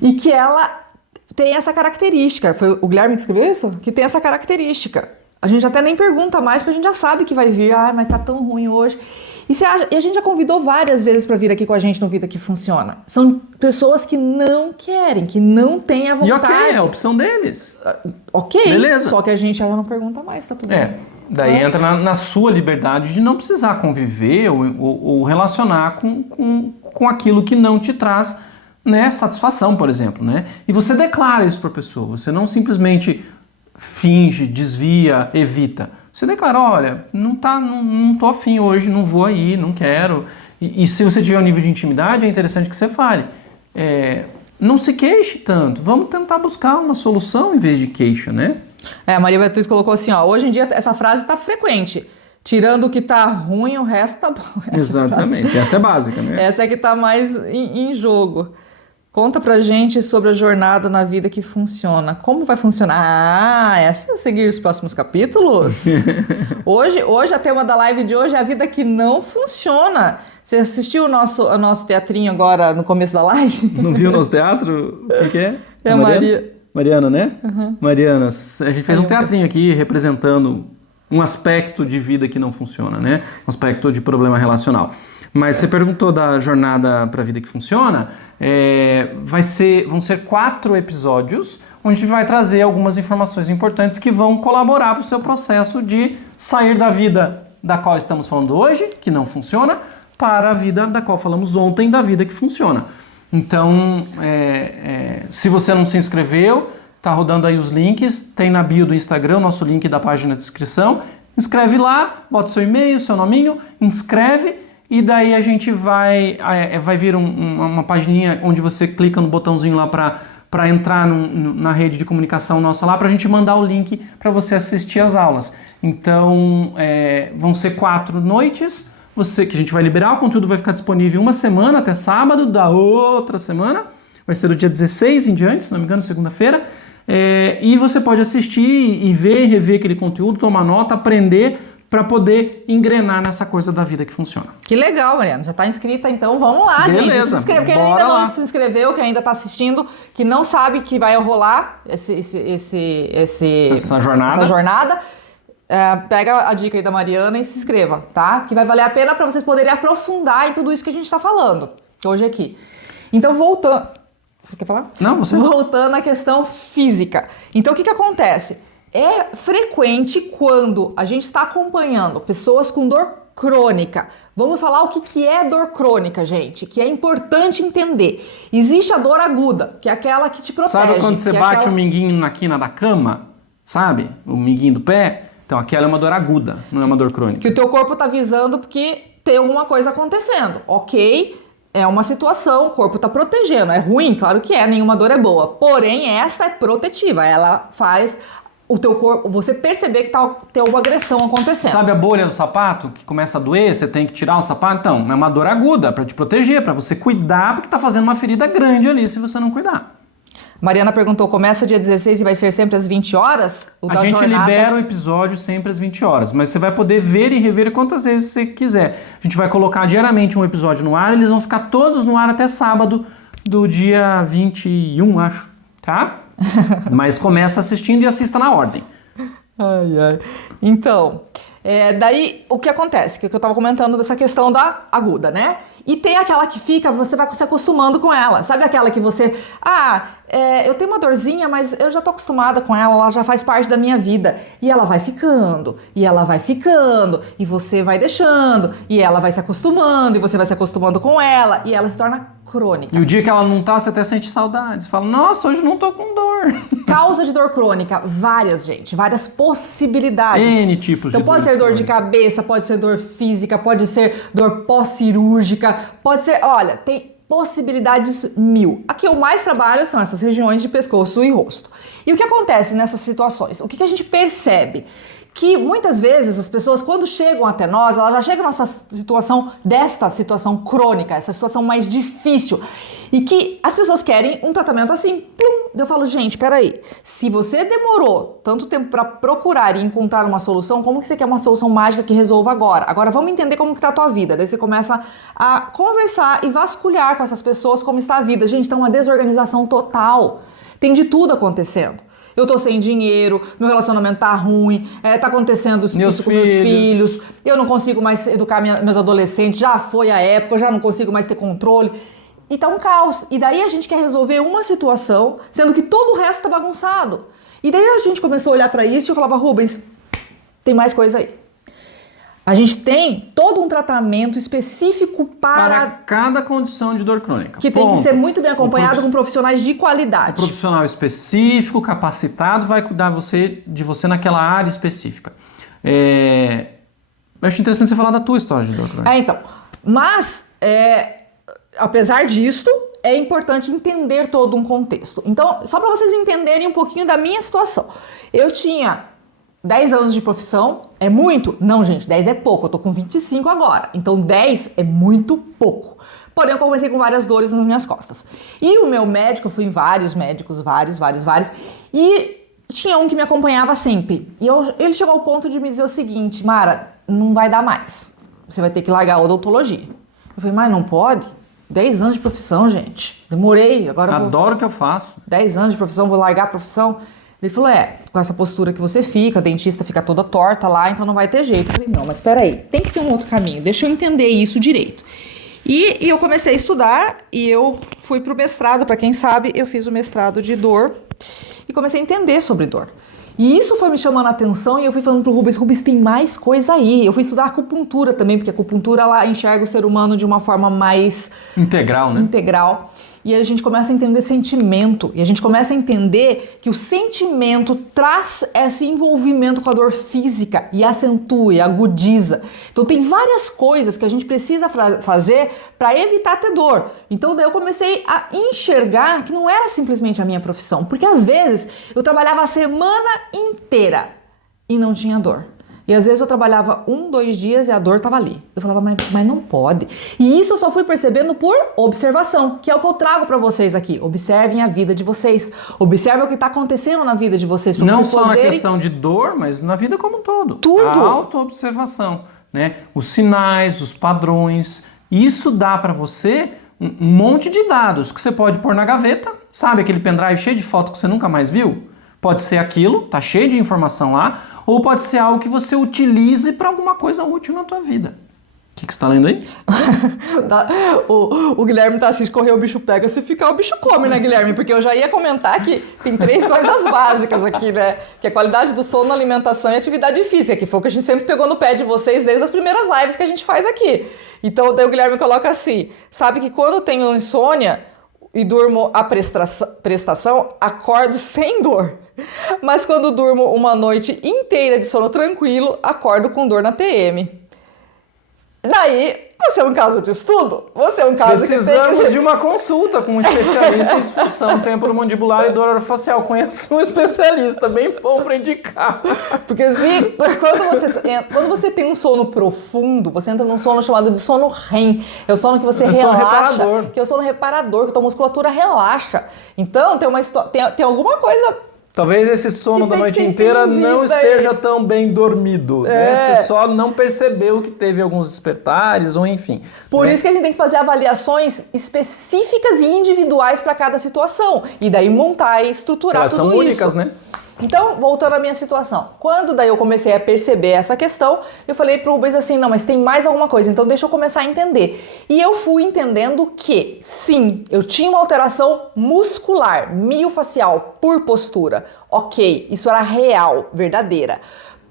e que ela tem essa característica. Foi o Guilherme que escreveu isso? Que tem essa característica. A gente até nem pergunta mais, porque a gente já sabe que vai vir, mas tá tão ruim hoje. E a gente já convidou várias vezes para vir aqui com a gente no Vida que Funciona. São pessoas que não querem, que não têm a vontade. E ok, é a opção deles. Ok, Beleza. só que a gente já não pergunta mais, tá tudo bem. Daí entra na sua liberdade de não precisar conviver ou relacionar com aquilo que não te traz, né, satisfação, por exemplo, né? E você declara isso para a pessoa, você não simplesmente finge, desvia, evita. Você declara, olha, não tô afim hoje, não vou aí, não quero. E se você tiver um nível de intimidade, é interessante que você fale. Não se queixe tanto, vamos tentar buscar uma solução em vez de queixa, né? A Maria Beatriz colocou assim, ó, hoje em dia essa frase tá frequente. Tirando o que tá ruim, o resto tá bom. Exatamente, essa é básica, né? Essa é que tá mais em jogo. Conta pra gente sobre a jornada na vida que funciona. Como vai funcionar? Essa é seguir os próximos capítulos? Hoje, a tema da live de hoje é a vida que não funciona. Você assistiu o nosso teatrinho agora no começo da live? Não viu o nosso teatro? O que é? É a Maria. Mariana, né? Uhum. Mariana, a gente fez um teatrinho aqui representando um aspecto de vida que não funciona, né? Um aspecto de problema relacional. Mas você perguntou da jornada para a vida que funciona, vão ser 4 episódios onde a gente vai trazer algumas informações importantes que vão colaborar para o seu processo de sair da vida da qual estamos falando hoje, que não funciona, para a vida da qual falamos ontem, da vida que funciona. Então, se você não se inscreveu, tá rodando aí os links, tem na bio do Instagram o nosso link da página de inscrição, inscreve lá, bota seu e-mail, seu nominho, inscreve. E daí a gente vai vir uma pagininha onde você clica no botãozinho lá para entrar na rede de comunicação nossa lá, para a gente mandar o link para você assistir as aulas. Então, vão ser 4 noites, que a gente vai liberar, o conteúdo vai ficar disponível uma semana, até sábado da outra semana, vai ser do dia 16 em diante, se não me engano, segunda-feira, e você pode assistir e ver e rever aquele conteúdo, tomar nota, aprender, para poder engrenar nessa coisa da vida que funciona. Que legal, Mariana. Já está inscrita, então vamos lá, gente. Se inscreve. Quem ainda não se inscreveu, que ainda está assistindo, que não sabe que vai rolar essa jornada, pega a dica aí da Mariana e se inscreva, tá? Que vai valer a pena para vocês poderem aprofundar em tudo isso que a gente está falando hoje aqui. Então, voltando... Você quer falar? Não, você... Voltando à questão física. Então, o que acontece? É frequente quando a gente está acompanhando pessoas com dor crônica. Vamos falar o que é dor crônica, gente, que é importante entender. Existe a dor aguda, que é aquela que te protege. Sabe quando você bate o minguinho na quina da cama? Sabe? O minguinho do pé? Então, aquela é uma dor aguda, não é uma dor crônica. Que o teu corpo está avisando porque tem alguma coisa acontecendo. Ok, é uma situação, o corpo está protegendo. É ruim? Claro que é, nenhuma dor é boa. Porém, essa é protetiva, ela faz... o teu corpo, você perceber que tem alguma agressão acontecendo. Sabe a bolha do sapato que começa a doer, você tem que tirar o sapato? Então, é uma dor aguda para te proteger, para você cuidar, porque tá fazendo uma ferida grande ali se você não cuidar. Mariana perguntou, começa dia 16 e vai ser sempre às 20 horas? A gente libera o episódio sempre às 20 horas, mas você vai poder ver e rever quantas vezes você quiser. A gente vai colocar diariamente um episódio no ar, eles vão ficar todos no ar até sábado do dia 21, acho, tá? Mas começa assistindo e assista na ordem. Então, daí o que acontece? Que eu estava comentando dessa questão da aguda, né? E tem aquela que fica, você vai se acostumando com ela. Sabe aquela que você... eu tenho uma dorzinha, mas eu já tô acostumada com ela já faz parte da minha vida. E ela vai ficando, e ela vai ficando, e você vai deixando, e ela vai se acostumando, e você vai se acostumando com ela, e ela se torna crônica. E o dia que ela não tá, você até sente saudade. Você fala, nossa, hoje não tô com dor. Causa de dor crônica, várias possibilidades. N tipos de dor. Então pode ser dor de cabeça, pode ser dor física, pode ser dor pós-cirúrgica, pode ser, olha, tem possibilidades 1000. A que eu mais trabalho são essas regiões de pescoço e rosto. E o que acontece nessas situações? O que a gente percebe? Que muitas vezes as pessoas, quando chegam até nós, elas já chegam nessa situação, desta situação crônica, essa situação mais difícil. E que as pessoas querem um tratamento assim, plum. Eu falo, gente, peraí, se você demorou tanto tempo para procurar e encontrar uma solução, como que você quer uma solução mágica que resolva agora? Agora vamos entender como que tá a tua vida. Daí você começa a conversar e vasculhar com essas pessoas como está a vida. Gente, tá uma desorganização total. Tem de tudo acontecendo. Eu tô sem dinheiro, meu relacionamento tá ruim, tá acontecendo isso com meus filhos, eu não consigo mais educar meus adolescentes, já foi a época, eu já não consigo mais ter controle. E tá um caos. E daí a gente quer resolver uma situação, sendo que todo o resto tá bagunçado. E daí a gente começou a olhar para isso e eu falava, Rubens, tem mais coisa aí. A gente tem todo um tratamento específico para cada condição de dor crônica. Que tem que ser muito bem acompanhado com profissionais de qualidade. Um profissional específico, capacitado, vai cuidar de você naquela área específica. Eu acho interessante você falar da tua história de dor crônica. Então. Mas, apesar disto, é importante entender todo um contexto. Então, só para vocês entenderem um pouquinho da minha situação. Eu tinha 10 anos de profissão, é muito? Não, gente, 10 é pouco, eu tô com 25 agora. Então 10 é muito pouco. Porém, eu comecei com várias dores nas minhas costas. E o meu médico, eu fui em vários médicos, vários. E tinha um que me acompanhava sempre. E ele chegou ao ponto de me dizer o seguinte, Mara, não vai dar mais. Você vai ter que largar a odontologia. Eu falei, mas não pode? 10 anos de profissão, gente. Demorei, agora Adoro o que eu faço. 10 anos de profissão, vou largar a profissão. Ele falou, com essa postura que você fica, a dentista fica toda torta lá, então não vai ter jeito. Eu falei, não, mas espera aí, tem que ter um outro caminho, deixa eu entender isso direito. E eu comecei a estudar e eu fui pro mestrado, para quem sabe, eu fiz o mestrado de dor e comecei a entender sobre dor. E isso foi me chamando a atenção e eu fui falando pro Rubens, tem mais coisa aí. Eu fui estudar acupuntura também, porque a acupuntura ela enxerga o ser humano de uma forma mais... Integral, né? Integral. E a gente começa a entender sentimento. E a gente começa a entender que o sentimento traz esse envolvimento com a dor física e acentua e agudiza. Então tem várias coisas que a gente precisa fazer para evitar ter dor. Então daí eu comecei a enxergar que não era simplesmente a minha profissão. Porque às vezes eu trabalhava a semana inteira e não tinha dor. E às vezes eu trabalhava 1, 2 dias e a dor estava ali. Eu falava, mas não pode. E isso eu só fui percebendo por observação, que é o que eu trago para vocês aqui. Observem a vida de vocês. Observem o que está acontecendo na vida de vocês. Não só na questão de dor, mas na vida como um todo. Tudo. A autoobservação, né? Os sinais, os padrões. Isso dá para você um monte de dados que você pode pôr na gaveta. Sabe aquele pendrive cheio de fotos que você nunca mais viu? Pode ser aquilo, tá cheio de informação lá. Ou pode ser algo que você utilize para alguma coisa útil na tua vida. O que você está lendo aí? o Guilherme tá assim, correr o bicho pega, se ficar o bicho come, né, Guilherme? Porque eu já ia comentar que tem 3 coisas básicas aqui, né? Que é a qualidade do sono, alimentação e atividade física, que foi o que a gente sempre pegou no pé de vocês desde as primeiras lives que a gente faz aqui. Então daí o Guilherme coloca assim, sabe que quando eu tenho insônia e durmo a prestação, acordo sem dor. Mas quando durmo uma noite inteira de sono tranquilo, acordo com dor na TM. Daí, você é um caso de estudo? Você é um caso Precisamos de uma consulta com um especialista em disfunção temporomandibular e dor orofacial. Conheço um especialista, bem bom para indicar. Porque assim, quando você tem um sono profundo, você entra num sono chamado de sono REM. É o sono que você relaxa, que é o sono reparador, que a tua musculatura relaxa. Então, tem alguma coisa... Talvez esse sono da noite inteira não esteja tão bem dormido, né? Você só não percebeu que teve alguns despertares, ou enfim. Por isso que a gente tem que fazer avaliações específicas e individuais para cada situação. E daí montar e estruturar tudo isso. Elas são únicas, né? Então, voltando à minha situação. Quando daí eu comecei a perceber essa questão, eu falei pro Rubens assim, não, mas tem mais alguma coisa, então deixa eu começar a entender. E eu fui entendendo que, sim, eu tinha uma alteração muscular, miofacial, por postura. Ok, isso era real, verdadeira.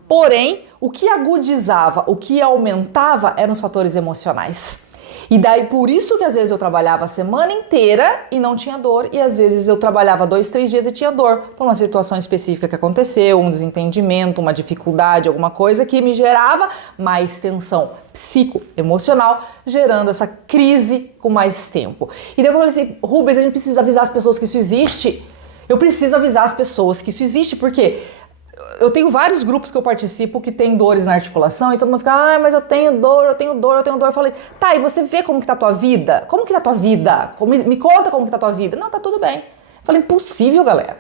Porém, o que agudizava, o que aumentava eram os fatores emocionais. E daí, por isso que às vezes eu trabalhava a semana inteira e não tinha dor, e às vezes eu trabalhava 2, 3 dias e tinha dor, por uma situação específica que aconteceu, um desentendimento, uma dificuldade, alguma coisa que me gerava mais tensão psicoemocional, gerando essa crise com mais tempo. E daí eu falei assim, Rubens, a gente precisa avisar as pessoas que isso existe. Eu preciso avisar as pessoas que isso existe, porque... Eu tenho vários grupos que eu participo que tem dores na articulação e todo mundo fica, mas eu tenho dor. Eu falei, tá, e você vê como que tá a tua vida? Como que tá a tua vida? Me conta como que tá a tua vida. Não, tá tudo bem. Eu falei, impossível, galera.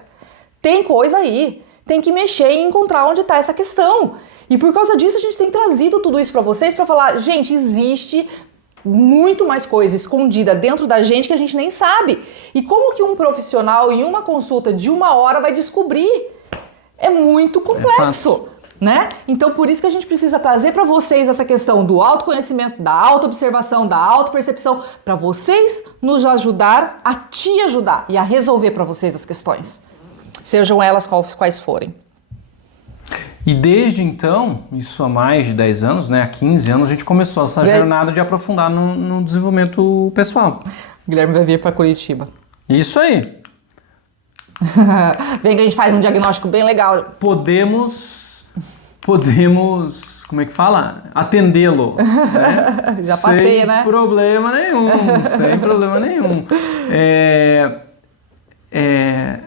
Tem coisa aí. Tem que mexer e encontrar onde tá essa questão. E por causa disso a gente tem trazido tudo isso pra vocês pra falar, gente, existe muito mais coisa escondida dentro da gente que a gente nem sabe. E como que um profissional em uma consulta de 1 hora vai descobrir? É muito complexo, né? Então, por isso que a gente precisa trazer para vocês essa questão do autoconhecimento, da autoobservação, da autopercepção, para vocês nos ajudar a te ajudar e a resolver para vocês as questões, sejam elas quais forem. E desde então, isso há mais de 10 anos, né, há 15 anos, a gente começou essa jornada de aprofundar no desenvolvimento pessoal. O Guilherme vai vir para Curitiba. Isso aí. Vem que a gente faz um diagnóstico bem legal. Podemos, como é que fala? Atendê-lo. Né? Já passei, sem né? Problema nenhum, sem problema nenhum.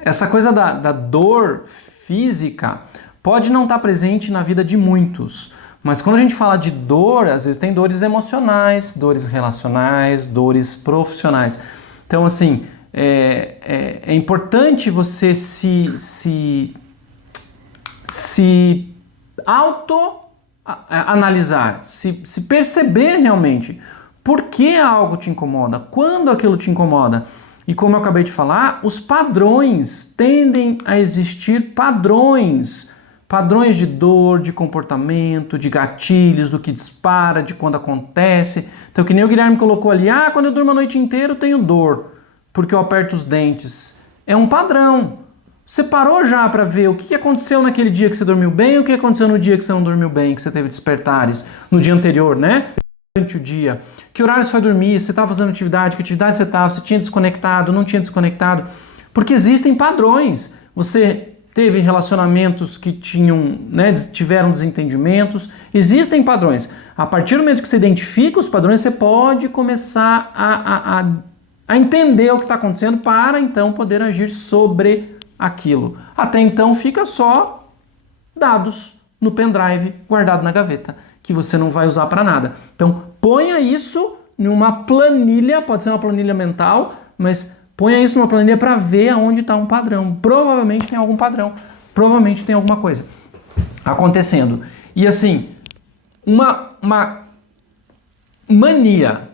Essa coisa da dor física pode não estar presente na vida de muitos, mas quando a gente fala de dor, às vezes tem dores emocionais, dores relacionais, dores profissionais. Então, assim, é importante você se auto-analisar, se perceber realmente por que algo te incomoda, quando aquilo te incomoda. E como eu acabei de falar, os padrões tendem a existir padrões de dor, de comportamento, de gatilhos, do que dispara, de quando acontece. Então, que nem o Guilherme colocou ali, quando eu durmo a noite inteira eu tenho dor, porque eu aperto os dentes. É um padrão. Você parou já para ver o que aconteceu naquele dia que você dormiu bem, o que aconteceu no dia que você não dormiu bem, que você teve despertares, no dia anterior, né? Durante o dia. Que horário você foi dormir, você estava fazendo atividade, que atividade você estava, você tinha desconectado, não tinha desconectado. Porque existem padrões. Você teve relacionamentos que tiveram desentendimentos. Existem padrões. A partir do momento que você identifica os padrões, você pode começar a entender o que está acontecendo para então poder agir sobre aquilo. Até então fica só dados no pendrive guardado na gaveta, que você não vai usar para nada. Então ponha isso numa planilha, pode ser uma planilha mental, mas ponha isso numa planilha para ver aonde está um padrão. Provavelmente tem algum padrão, provavelmente tem alguma coisa acontecendo. E assim, uma mania,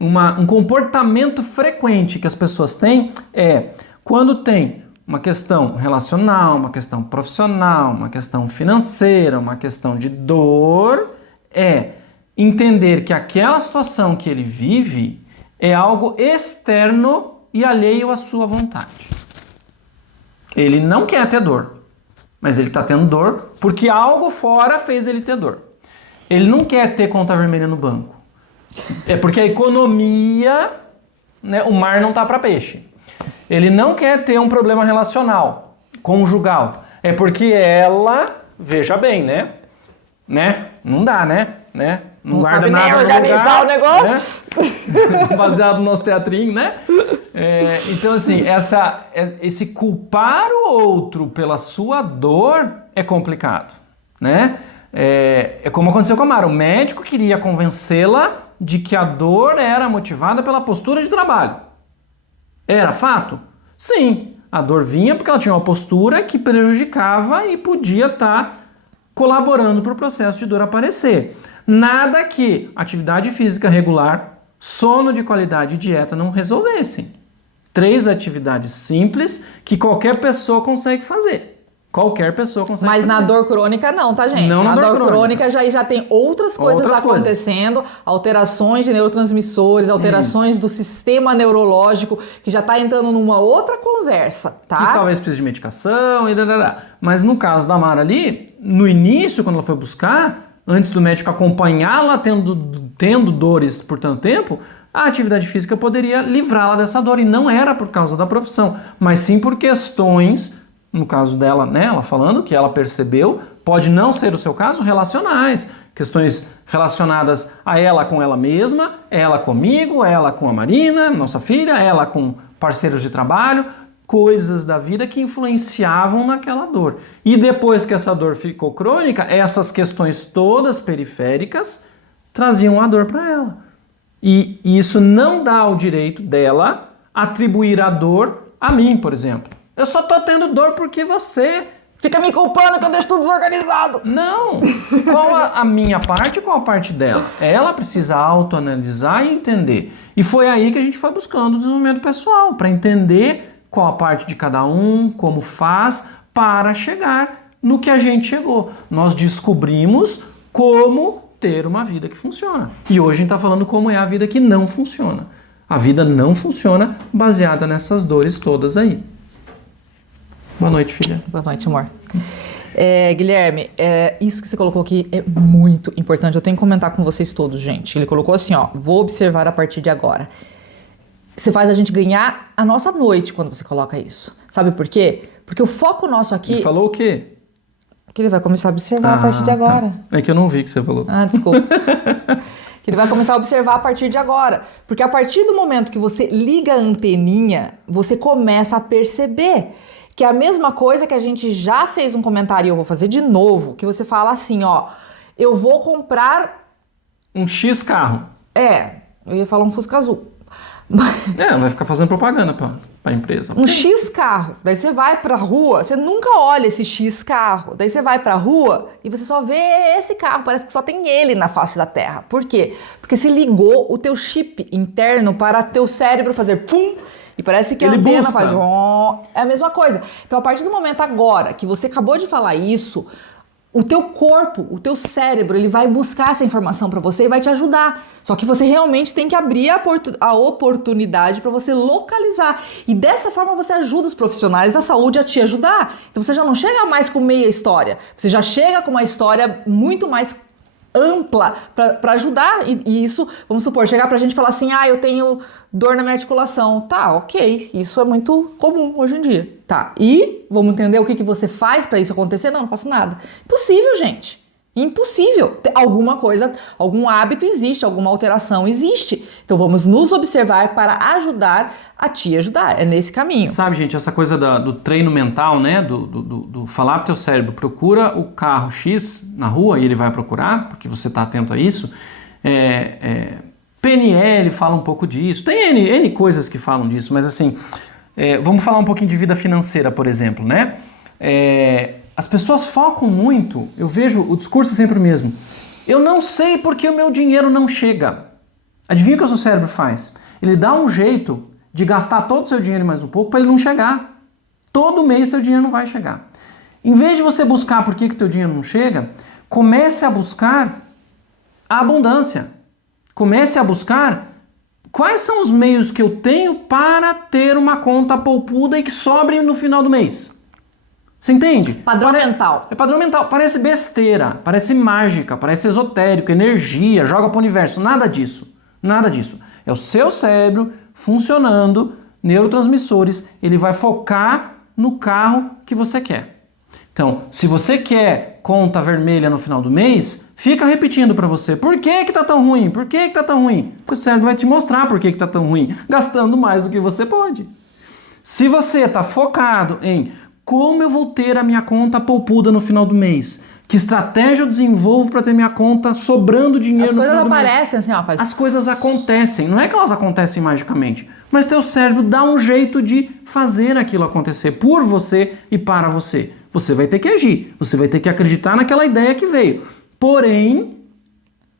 um comportamento frequente que as pessoas têm é quando tem uma questão relacional, uma questão profissional, uma questão financeira, uma questão de dor, é entender que aquela situação que ele vive é algo externo e alheio à sua vontade. Ele não quer ter dor, mas ele está tendo dor porque algo fora fez ele ter dor. Ele não quer ter conta vermelha no banco. É porque a economia, né, o mar não está para peixe. Ele não quer ter um problema relacional, conjugal. É porque ela, veja bem, né? Não dá, né? Não sabe nem organizar o negócio. Né? Baseado no nosso teatrinho, né? Então, assim, esse culpar o outro pela sua dor é complicado, né? É como aconteceu com a Mara. O médico queria convencê-la de que a dor era motivada pela postura de trabalho. Era fato? Sim. A dor vinha porque ela tinha uma postura que prejudicava e podia estar colaborando para o processo de dor aparecer. Nada que atividade física regular, sono de qualidade e dieta não resolvessem. 3 atividades simples que qualquer pessoa consegue fazer. Qualquer pessoa consegue fazer. Mas na dor crônica não, tá, gente? Não na dor crônica já tem outras coisas acontecendo, alterações de neurotransmissores, alterações do sistema neurológico, que já tá entrando numa outra conversa, tá? Que talvez precise de medicação e Mas no caso da Mara ali, no início, quando ela foi buscar, antes do médico acompanhá-la tendo dores por tanto tempo, a atividade física poderia livrá-la dessa dor. E não era por causa da profissão, mas sim por questões, no caso dela, né, ela falando que ela percebeu, pode não ser o seu caso, relacionais. Questões relacionadas a ela com ela mesma, ela comigo, ela com a Marina, nossa filha, ela com parceiros de trabalho, coisas da vida que influenciavam naquela dor. E depois que essa dor ficou crônica, essas questões todas periféricas traziam a dor para ela. E isso não dá o direito dela atribuir a dor a mim, por exemplo. Eu só tô tendo dor porque você Fica me culpando que eu deixo tudo desorganizado. Não! Qual a minha parte e qual a parte dela? Ela precisa autoanalisar e entender. E foi aí que a gente foi buscando o desenvolvimento pessoal, para entender qual a parte de cada um, como faz, para chegar no que a gente chegou. Nós descobrimos como ter uma vida que funciona. E hoje a gente está falando como é a vida que não funciona. A vida não funciona baseada nessas dores todas aí. Boa noite, filha. Boa noite, amor. Guilherme, isso que você colocou aqui é muito importante. Eu tenho que comentar com vocês todos, gente. Ele colocou assim, ó, vou observar a partir de agora. Você faz a gente ganhar a nossa noite quando você coloca isso. Sabe por quê? Porque o foco nosso aqui... Ele falou o quê? Que ele vai começar a observar a partir de agora. Tá. É que eu não vi o que você falou. Desculpa. Que ele vai começar a observar a partir de agora. Porque a partir do momento que você liga a anteninha, você começa a perceber que é a mesma coisa que a gente já fez um comentário e eu vou fazer de novo, que você fala assim, ó, eu vou comprar... Um X carro. Eu ia falar um Fusca Azul. Vai ficar fazendo propaganda pra empresa. Um X carro. Daí você vai pra rua, você nunca olha esse X carro. Daí você vai pra rua e você só vê esse carro, parece que só tem ele na face da Terra. Por quê? Porque você ligou o teu chip interno para teu cérebro fazer pum, e parece que a antena faz... É a mesma coisa. Então, a partir do momento agora que você acabou de falar isso, o teu corpo, o teu cérebro, ele vai buscar essa informação para você e vai te ajudar. Só que você realmente tem que abrir a oportunidade para você localizar. E dessa forma você ajuda os profissionais da saúde a te ajudar. Então, você já não chega mais com meia história. Você já chega com uma história muito mais ampla para ajudar, e isso, vamos supor, chegar pra gente e falar assim, eu tenho dor na minha articulação, tá, ok, isso é muito comum hoje em dia, tá, e vamos entender o que você faz para isso acontecer? Não faço nada. Impossível, gente, impossível. Alguma coisa, algum hábito existe, alguma alteração existe, então vamos nos observar para ajudar a te ajudar, é nesse caminho. Sabe, gente, essa coisa do treino mental, né, do falar pro teu cérebro, procura o carro X na rua e ele vai procurar, porque você tá atento a isso. PNL fala um pouco disso, tem N coisas que falam disso, mas assim, vamos falar um pouquinho de vida financeira, por exemplo, né? As pessoas focam muito, eu vejo o discurso sempre o mesmo. Eu não sei porque o meu dinheiro não chega. Adivinha o que o seu cérebro faz? Ele dá um jeito de gastar todo o seu dinheiro mais um pouco para ele não chegar. Todo mês seu dinheiro não vai chegar. Em vez de você buscar por que o teu dinheiro não chega, comece a buscar a abundância. Comece a buscar quais são os meios que eu tenho para ter uma conta poupuda e que sobre no final do mês. Você entende? Padrão mental. É padrão mental. Parece besteira, parece mágica, parece esotérico, energia, joga para o universo. Nada disso. Nada disso. É o seu cérebro funcionando, neurotransmissores, ele vai focar no carro que você quer. Então, se você quer conta vermelha no final do mês, fica repetindo para você, por que tá tão ruim? Por que tá tão ruim? O cérebro vai te mostrar por que tá tão ruim, gastando mais do que você pode. Se você tá focado em como eu vou ter a minha conta poupuda no final do mês, que estratégia eu desenvolvo para ter minha conta sobrando dinheiro no final do mês? As coisas aparecem assim, ó. As coisas acontecem. Não é que elas acontecem magicamente, mas teu cérebro dá um jeito de fazer aquilo acontecer por você e para você. Você vai ter que agir, você vai ter que acreditar naquela ideia que veio. Porém,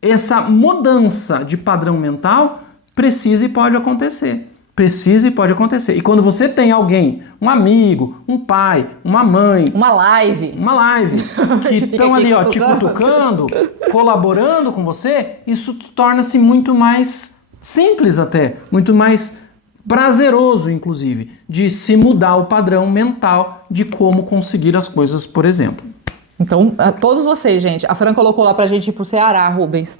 essa mudança de padrão mental precisa e pode acontecer. Precisa e pode acontecer. E quando você tem alguém, um amigo, um pai, uma mãe... Uma live, que estão ali, ó, te cutucando, colaborando com você, isso torna-se muito mais simples até, muito mais prazeroso, inclusive, de se mudar o padrão mental de como conseguir as coisas, por exemplo. Então, a todos vocês, gente, a Fran colocou lá pra gente ir pro Ceará, Rubens.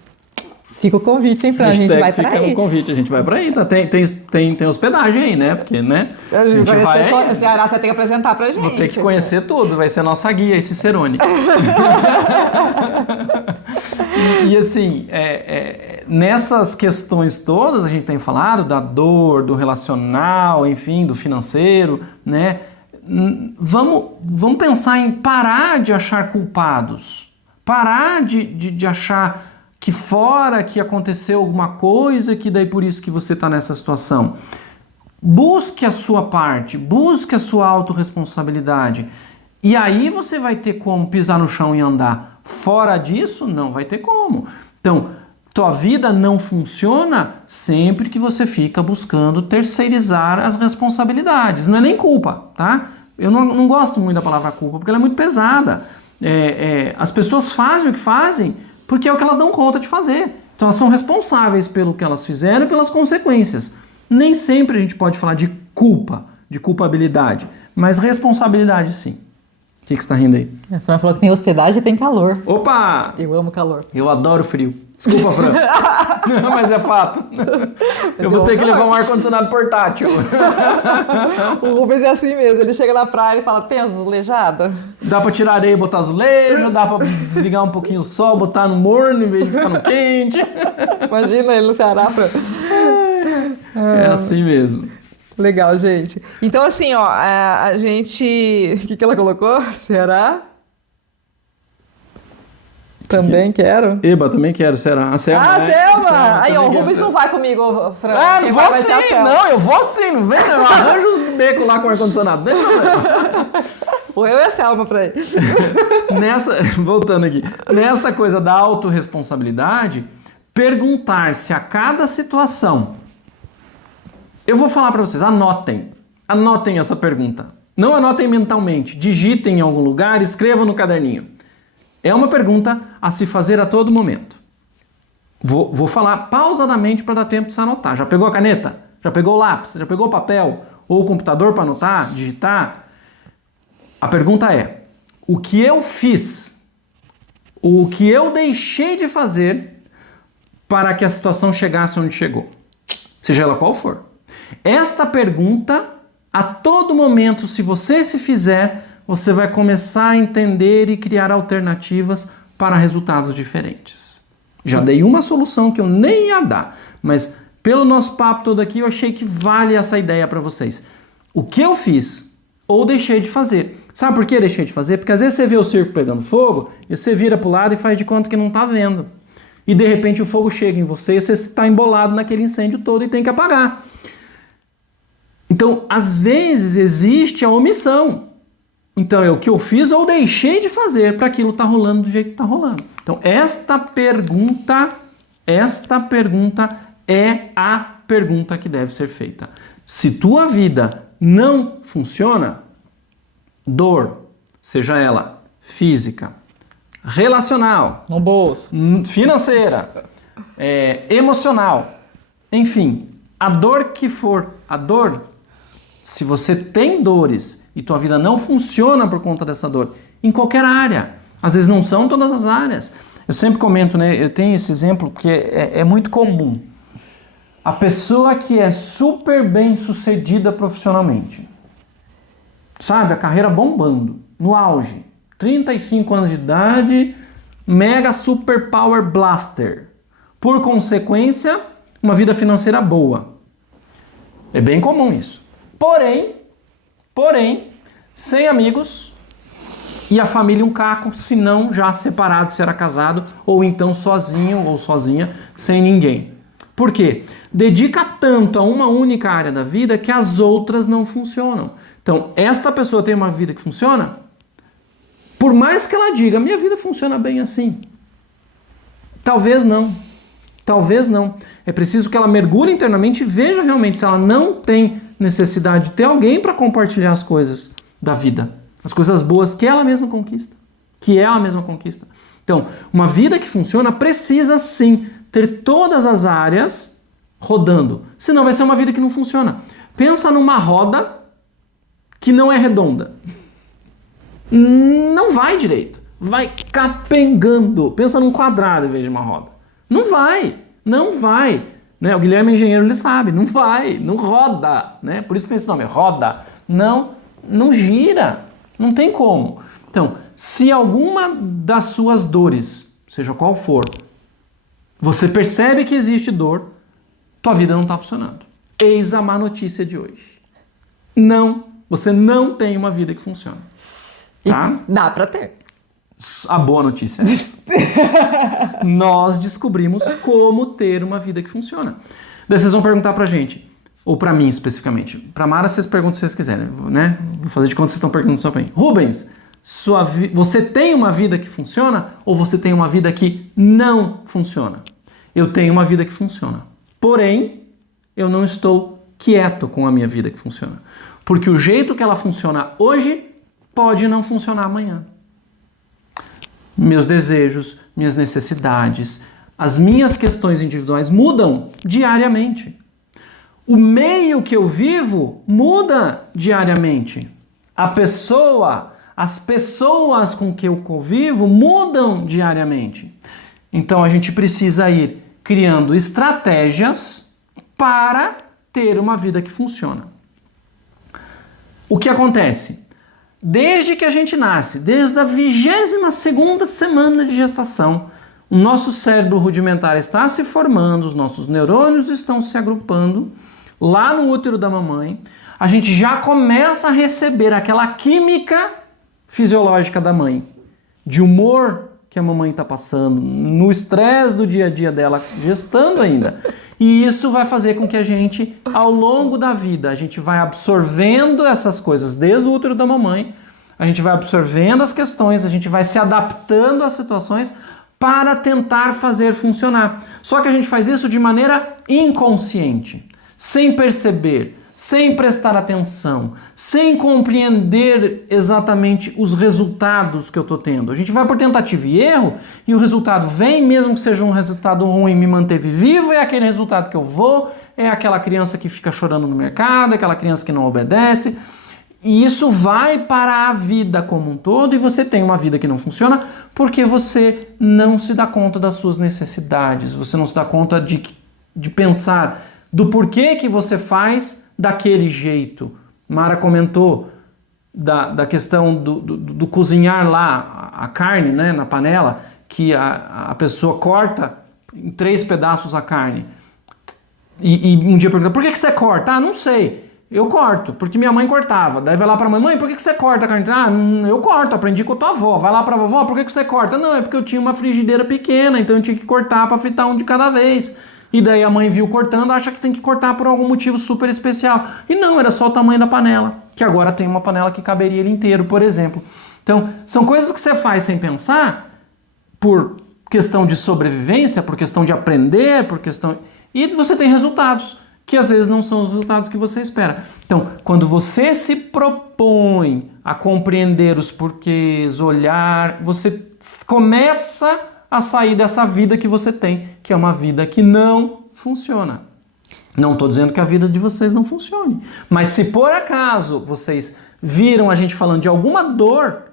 Fica o convite, hein, Fran? A gente vai pra aí. Fica o convite, a gente vai pra aí. Tá? Tem hospedagem aí, né? Porque, né? A gente vai só, Ceará você tem que apresentar pra gente. Vou ter que conhecer tudo, vai ser a nossa guia, esse Cicerone. e assim, nessas questões todas, a gente tem falado da dor, do relacional, enfim, do financeiro, né? Vamos pensar em parar de achar culpados. Parar de achar que fora que aconteceu alguma coisa, que daí por isso que você está nessa situação. Busque a sua parte, busque a sua autorresponsabilidade. E aí você vai ter como pisar no chão e andar. Fora disso, não vai ter como. Então, tua vida não funciona sempre que você fica buscando terceirizar as responsabilidades. Não é nem culpa, tá? Eu não gosto muito da palavra culpa, porque ela é muito pesada. As pessoas fazem o que fazem porque é o que elas dão conta de fazer. Então elas são responsáveis pelo que elas fizeram e pelas consequências. Nem sempre a gente pode falar de culpa, de culpabilidade, mas responsabilidade sim. O que você está rindo aí? A Fran falou que tem hospedagem e tem calor. Opa! Eu amo calor. Eu adoro frio. Desculpa, Fran. Mas é fato. Eu vou ter que levar um ar-condicionado portátil. O Rubens é assim mesmo. Ele chega na praia e fala, tem azulejada? Dá pra tirar areia e botar azulejo, dá pra desligar um pouquinho o sol, botar no morno em vez de ficar no quente. Imagina ele no Ceará, Fran. É assim mesmo. Legal, gente. Então, assim, ó, a gente... O que ela colocou? Será? Também quero. Eba, também quero, será? A Selma, Ah, né? Selma! Aí, ó, o também Rubens quero. não vai comigo, Fran. Ah, não Quem vou vai ser a sim! Selma. Não, eu vou sim! Não vem, eu arranjo os becos lá com ar-condicionado. Ou eu e a Selma pra ir. Voltando aqui, nessa coisa da autorresponsabilidade, perguntar-se a cada situação. Eu vou falar para vocês, anotem essa pergunta. Não anotem mentalmente, digitem em algum lugar, escrevam no caderninho. É uma pergunta a se fazer a todo momento. Vou falar pausadamente para dar tempo de se anotar. Já pegou a caneta? Já pegou o lápis? Já pegou o papel? Ou o computador para anotar, digitar? A pergunta é, o que eu fiz? O que eu deixei de fazer para que a situação chegasse onde chegou? Seja ela qual for. Esta pergunta, a todo momento, se você se fizer, você vai começar a entender e criar alternativas para resultados diferentes. Já dei uma solução que eu nem ia dar, mas pelo nosso papo todo aqui, eu achei que vale essa ideia para vocês. O que eu fiz ou deixei de fazer? Sabe por que deixei de fazer? Porque às vezes você vê o circo pegando fogo e você vira para o lado e faz de conta que não está vendo. E de repente o fogo chega em você e você está embolado naquele incêndio todo e tem que apagar. Então, às vezes existe a omissão. Então, é o que eu fiz ou deixei de fazer para aquilo estar rolando do jeito que está rolando. Então, esta pergunta é a pergunta que deve ser feita. Se tua vida não funciona, dor, seja ela física, relacional, No bolso. financeira, emocional, enfim, a dor que for, se você tem dores e tua vida não funciona por conta dessa dor, em qualquer área, às vezes não são todas as áreas. Eu sempre comento, né? Eu tenho esse exemplo que é muito comum. A pessoa que é super bem sucedida profissionalmente, sabe, a carreira bombando, no auge, 35 anos de idade, mega super power blaster. Por consequência, uma vida financeira boa. É bem comum isso. Porém, sem amigos e a família um caco, se não já separado se era casado, ou então sozinho ou sozinha, sem ninguém. Por quê? Dedica tanto a uma única área da vida que as outras não funcionam. Então, esta pessoa tem uma vida que funciona? Por mais que ela diga, minha vida funciona bem assim. Talvez não. Talvez não. É preciso que ela mergulhe internamente e veja realmente se ela não tem necessidade de ter alguém para compartilhar as coisas da vida. As coisas boas que ela mesma conquista. Então, uma vida que funciona precisa sim ter todas as áreas rodando. Senão vai ser uma vida que não funciona. Pensa numa roda que não é redonda. Não vai direito. Vai capengando. Pensa num quadrado em vez de uma roda. Não vai. Né? O Guilherme é engenheiro, ele sabe. Não vai. Não roda. Né? Por isso tem esse nome. Roda. Não gira. Não tem como. Então, se alguma das suas dores, seja qual for, você percebe que existe dor, tua vida não está funcionando. Eis a má notícia de hoje. Não. Você não tem uma vida que funciona. Tá? E dá pra ter. A boa notícia é essa. Nós descobrimos como ter uma vida que funciona. Daí vocês vão perguntar pra gente, ou pra mim especificamente. Pra Mara vocês perguntam se vocês quiserem, né? Vou fazer de conta que vocês estão perguntando só pra mim. Rubens, Você tem uma vida que funciona ou você tem uma vida que não funciona? Eu tenho uma vida que funciona. Porém, eu não estou quieto com a minha vida que funciona. Porque o jeito que ela funciona hoje pode não funcionar amanhã. Meus desejos, minhas necessidades, as minhas questões individuais mudam diariamente. O meio que eu vivo muda diariamente. As pessoas com que eu convivo mudam diariamente. Então a gente precisa ir criando estratégias para ter uma vida que funciona. O que acontece? Desde que a gente nasce, desde a 22ª semana de gestação, o nosso cérebro rudimentar está se formando, os nossos neurônios estão se agrupando lá no útero da mamãe. A gente já começa a receber aquela química fisiológica da mãe, de humor que a mamãe está passando, no estresse do dia a dia dela, gestando ainda. E isso vai fazer com que a gente, ao longo da vida, a gente vai absorvendo essas coisas desde o útero da mamãe, a gente vai absorvendo as questões, a gente vai se adaptando às situações para tentar fazer funcionar. Só que a gente faz isso de maneira inconsciente, sem perceber, sem prestar atenção, sem compreender exatamente os resultados que eu estou tendo. A gente vai por tentativa e erro e o resultado vem, mesmo que seja um resultado ruim, me manteve vivo, é aquele resultado que eu vou, é aquela criança que fica chorando no mercado, é aquela criança que não obedece. E isso vai para a vida como um todo e você tem uma vida que não funciona porque você não se dá conta das suas necessidades, você não se dá conta de pensar do porquê que você faz daquele jeito. Mara comentou da questão do cozinhar lá a carne, né, na panela, que a pessoa corta em 3 pedaços a carne. E um dia pergunta, por que você corta? Ah, não sei. Eu corto, porque minha mãe cortava. Daí vai lá pra mãe, por que você corta a carne? Ah, eu corto, aprendi com a tua avó. Vai lá pra vovó, por que você corta? Não, é porque eu tinha uma frigideira pequena, então eu tinha que cortar pra fritar um de cada vez. E daí a mãe viu cortando, acha que tem que cortar por algum motivo super especial. E não, era só o tamanho da panela, que agora tem uma panela que caberia ele inteiro, por exemplo. Então, são coisas que você faz sem pensar, por questão de sobrevivência, por questão de aprender, por questão... E você tem resultados que às vezes não são os resultados que você espera. Então, quando você se propõe a compreender os porquês, olhar, você começa a sair dessa vida que você tem, que é uma vida que não funciona. Não estou dizendo que a vida de vocês não funcione, mas se por acaso vocês viram a gente falando de alguma dor,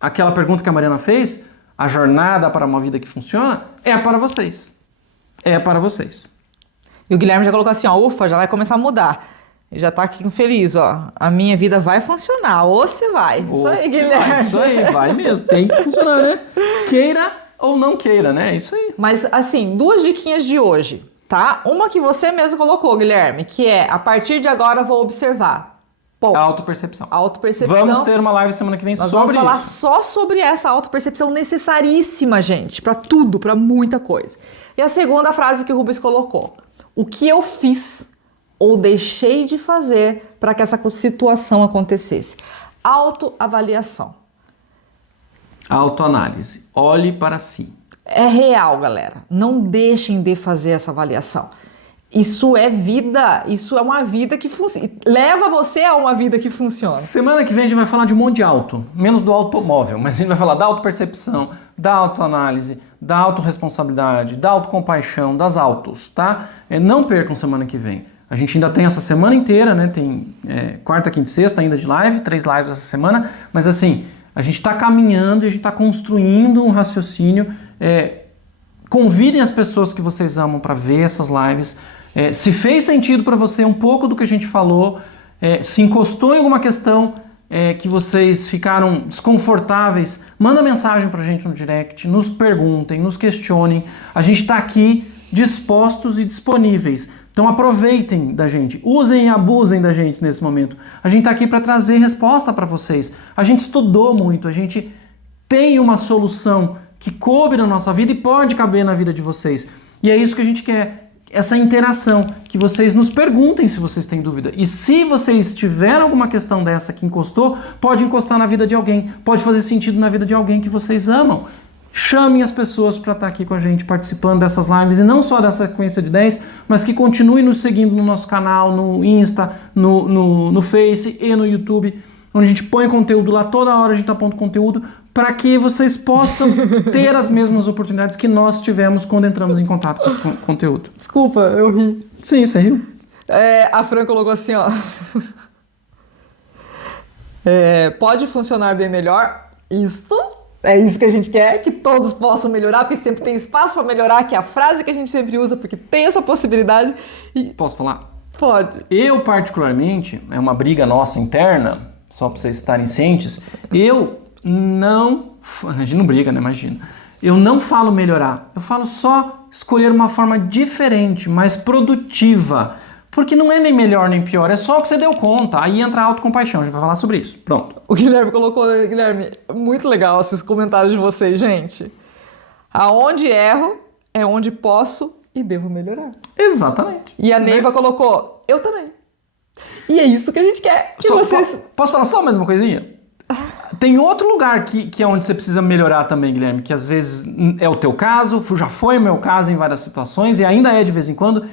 aquela pergunta que a Mariana fez, a jornada para uma vida que funciona, é para vocês. É para vocês. E o Guilherme já colocou assim, ó, ufa, já vai começar a mudar. Ele já tá aqui feliz, ó. A minha vida vai funcionar, ou se vai. Isso aí, Guilherme. Isso aí, vai mesmo. Tem que funcionar, né? Queira ou não queira, né? Isso aí. Mas, assim, 2 diquinhas de hoje, tá? Uma que você mesmo colocou, Guilherme, que é, a partir de agora eu vou observar. Ponto. Autopercepção. Autopercepção. Vamos ter uma live semana que vem Nós sobre vamos falar isso. só sobre essa autopercepção necessaríssima, gente, pra tudo, pra muita coisa. E a segunda frase que o Rubens colocou. O que eu fiz ou deixei de fazer para que essa situação acontecesse? Autoavaliação. Autoanálise. Olhe para si. É real, galera. Não deixem de fazer essa avaliação. Isso é vida, isso é uma vida que funciona. Leva você a uma vida que funciona. Semana que vem a gente vai falar de um monte de auto, menos do automóvel, mas a gente vai falar da autopercepção, da autoanálise, da autorresponsabilidade, da autocompaixão, das autos, tá? Não percam semana que vem. A gente ainda tem essa semana inteira, né? Tem quarta, quinta e sexta ainda de live, 3 lives essa semana, mas assim, a gente está caminhando e a gente está construindo um raciocínio. Convidem as pessoas que vocês amam para ver essas lives. Se fez sentido para você um pouco do que a gente falou, se encostou em alguma questão que vocês ficaram desconfortáveis, manda mensagem para a gente no direct, nos perguntem, nos questionem. A gente está aqui dispostos e disponíveis. Então aproveitem da gente, usem e abusem da gente nesse momento. A gente está aqui para trazer resposta para vocês. A gente estudou muito, a gente tem uma solução que coube na nossa vida e pode caber na vida de vocês. E é isso que a gente quer. essa interação, que vocês nos perguntem se vocês têm dúvida. E se vocês tiverem alguma questão dessa que encostou, pode encostar na vida de alguém, pode fazer sentido na vida de alguém que vocês amam. Chamem as pessoas para estar aqui com a gente, participando dessas lives, e não só dessa sequência de 10, mas que continuem nos seguindo no nosso canal, no Insta, no Face e no YouTube, onde a gente põe conteúdo lá, toda hora a gente está pondo conteúdo, para que vocês possam ter as mesmas oportunidades que nós tivemos quando entramos em contato com esse conteúdo. Desculpa, eu ri. Sim, você riu. A Fran colocou assim, ó. Pode funcionar bem melhor. Isso é isso que a gente quer, que todos possam melhorar, porque sempre tem espaço para melhorar, que é a frase que a gente sempre usa, porque tem essa possibilidade. Posso falar? Pode. Eu, particularmente, é uma briga nossa interna, só para vocês estarem cientes, eu não... A gente não briga, né? Imagina. Eu não falo melhorar, eu falo só escolher uma forma diferente, mais produtiva. Porque não é nem melhor nem pior, é só o que você deu conta. Aí entra a autocompaixão, a gente vai falar sobre isso. Pronto. O Guilherme colocou, Guilherme, muito legal esses comentários de vocês, gente. Aonde erro é onde posso e devo melhorar. Exatamente. E a Neiva colocou, eu também. E é isso que a gente quer. Que vocês... Posso falar só mais uma coisinha? Tem outro lugar que é onde você precisa melhorar também, Guilherme, que às vezes é o teu caso, já foi o meu caso em várias situações e ainda é de vez em quando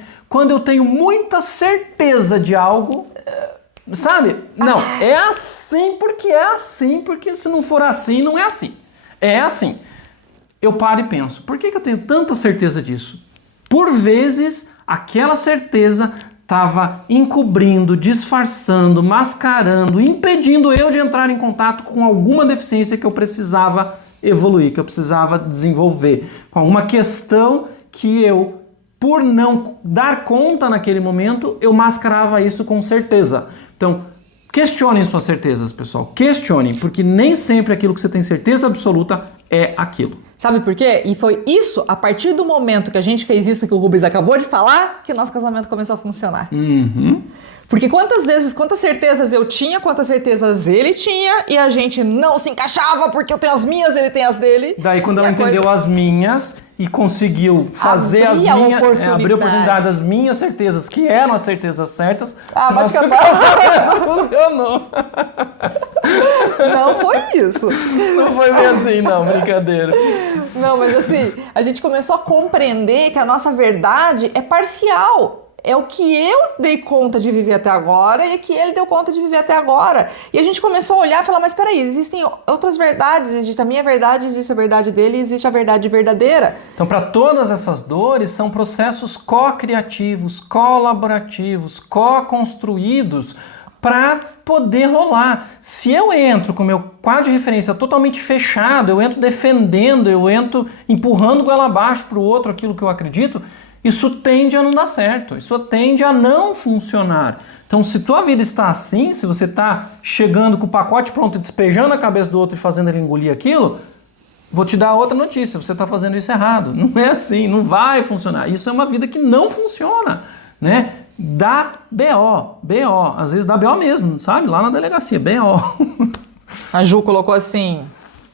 eu tenho muita certeza de algo, sabe? Não, é assim, porque se não for assim, não é assim. É assim. Eu paro e penso, por que eu tenho tanta certeza disso? Por vezes, aquela certeza estava encobrindo, disfarçando, mascarando, impedindo eu de entrar em contato com alguma deficiência que eu precisava evoluir, que eu precisava desenvolver, com alguma questão que eu, por não dar conta naquele momento, eu mascarava isso com certeza. Então, questionem suas certezas, pessoal. Questionem, porque nem sempre aquilo que você tem certeza absoluta é aquilo. Sabe por quê? E foi isso, a partir do momento que a gente fez isso que o Rubens acabou de falar, que o nosso casamento começou a funcionar. Uhum. Porque quantas certezas eu tinha, quantas certezas ele tinha, e a gente não se encaixava porque eu tenho as minhas, ele tem as dele. Daí quando ela entendeu as minhas e conseguiu fazer as minhas, abrir a oportunidade das minhas certezas, que eram as certezas certas. Pode cantar. Funcionou. Não foi isso. Não foi bem assim, não, brincadeira. Não, mas assim, a gente começou a compreender que a nossa verdade é parcial. É o que eu dei conta de viver até agora e o que ele deu conta de viver até agora. E a gente começou a olhar e falar, mas peraí, existem outras verdades. Existe a minha verdade, existe a verdade dele, existe a verdade verdadeira. Então, para todas essas dores, são processos co-criativos, colaborativos, co-construídos para poder rolar. Se eu entro com o meu quadro de referência totalmente fechado, eu entro defendendo, eu entro empurrando goela abaixo para o outro aquilo que eu acredito, isso tende a não dar certo, isso tende a não funcionar. Então, se tua vida está assim, se você está chegando com o pacote pronto e despejando a cabeça do outro e fazendo ele engolir aquilo, vou te dar outra notícia, você está fazendo isso errado. Não é assim, não vai funcionar. Isso é uma vida que não funciona, né? Dá BO, às vezes dá BO mesmo, sabe? Lá na delegacia, BO. A Ju colocou assim,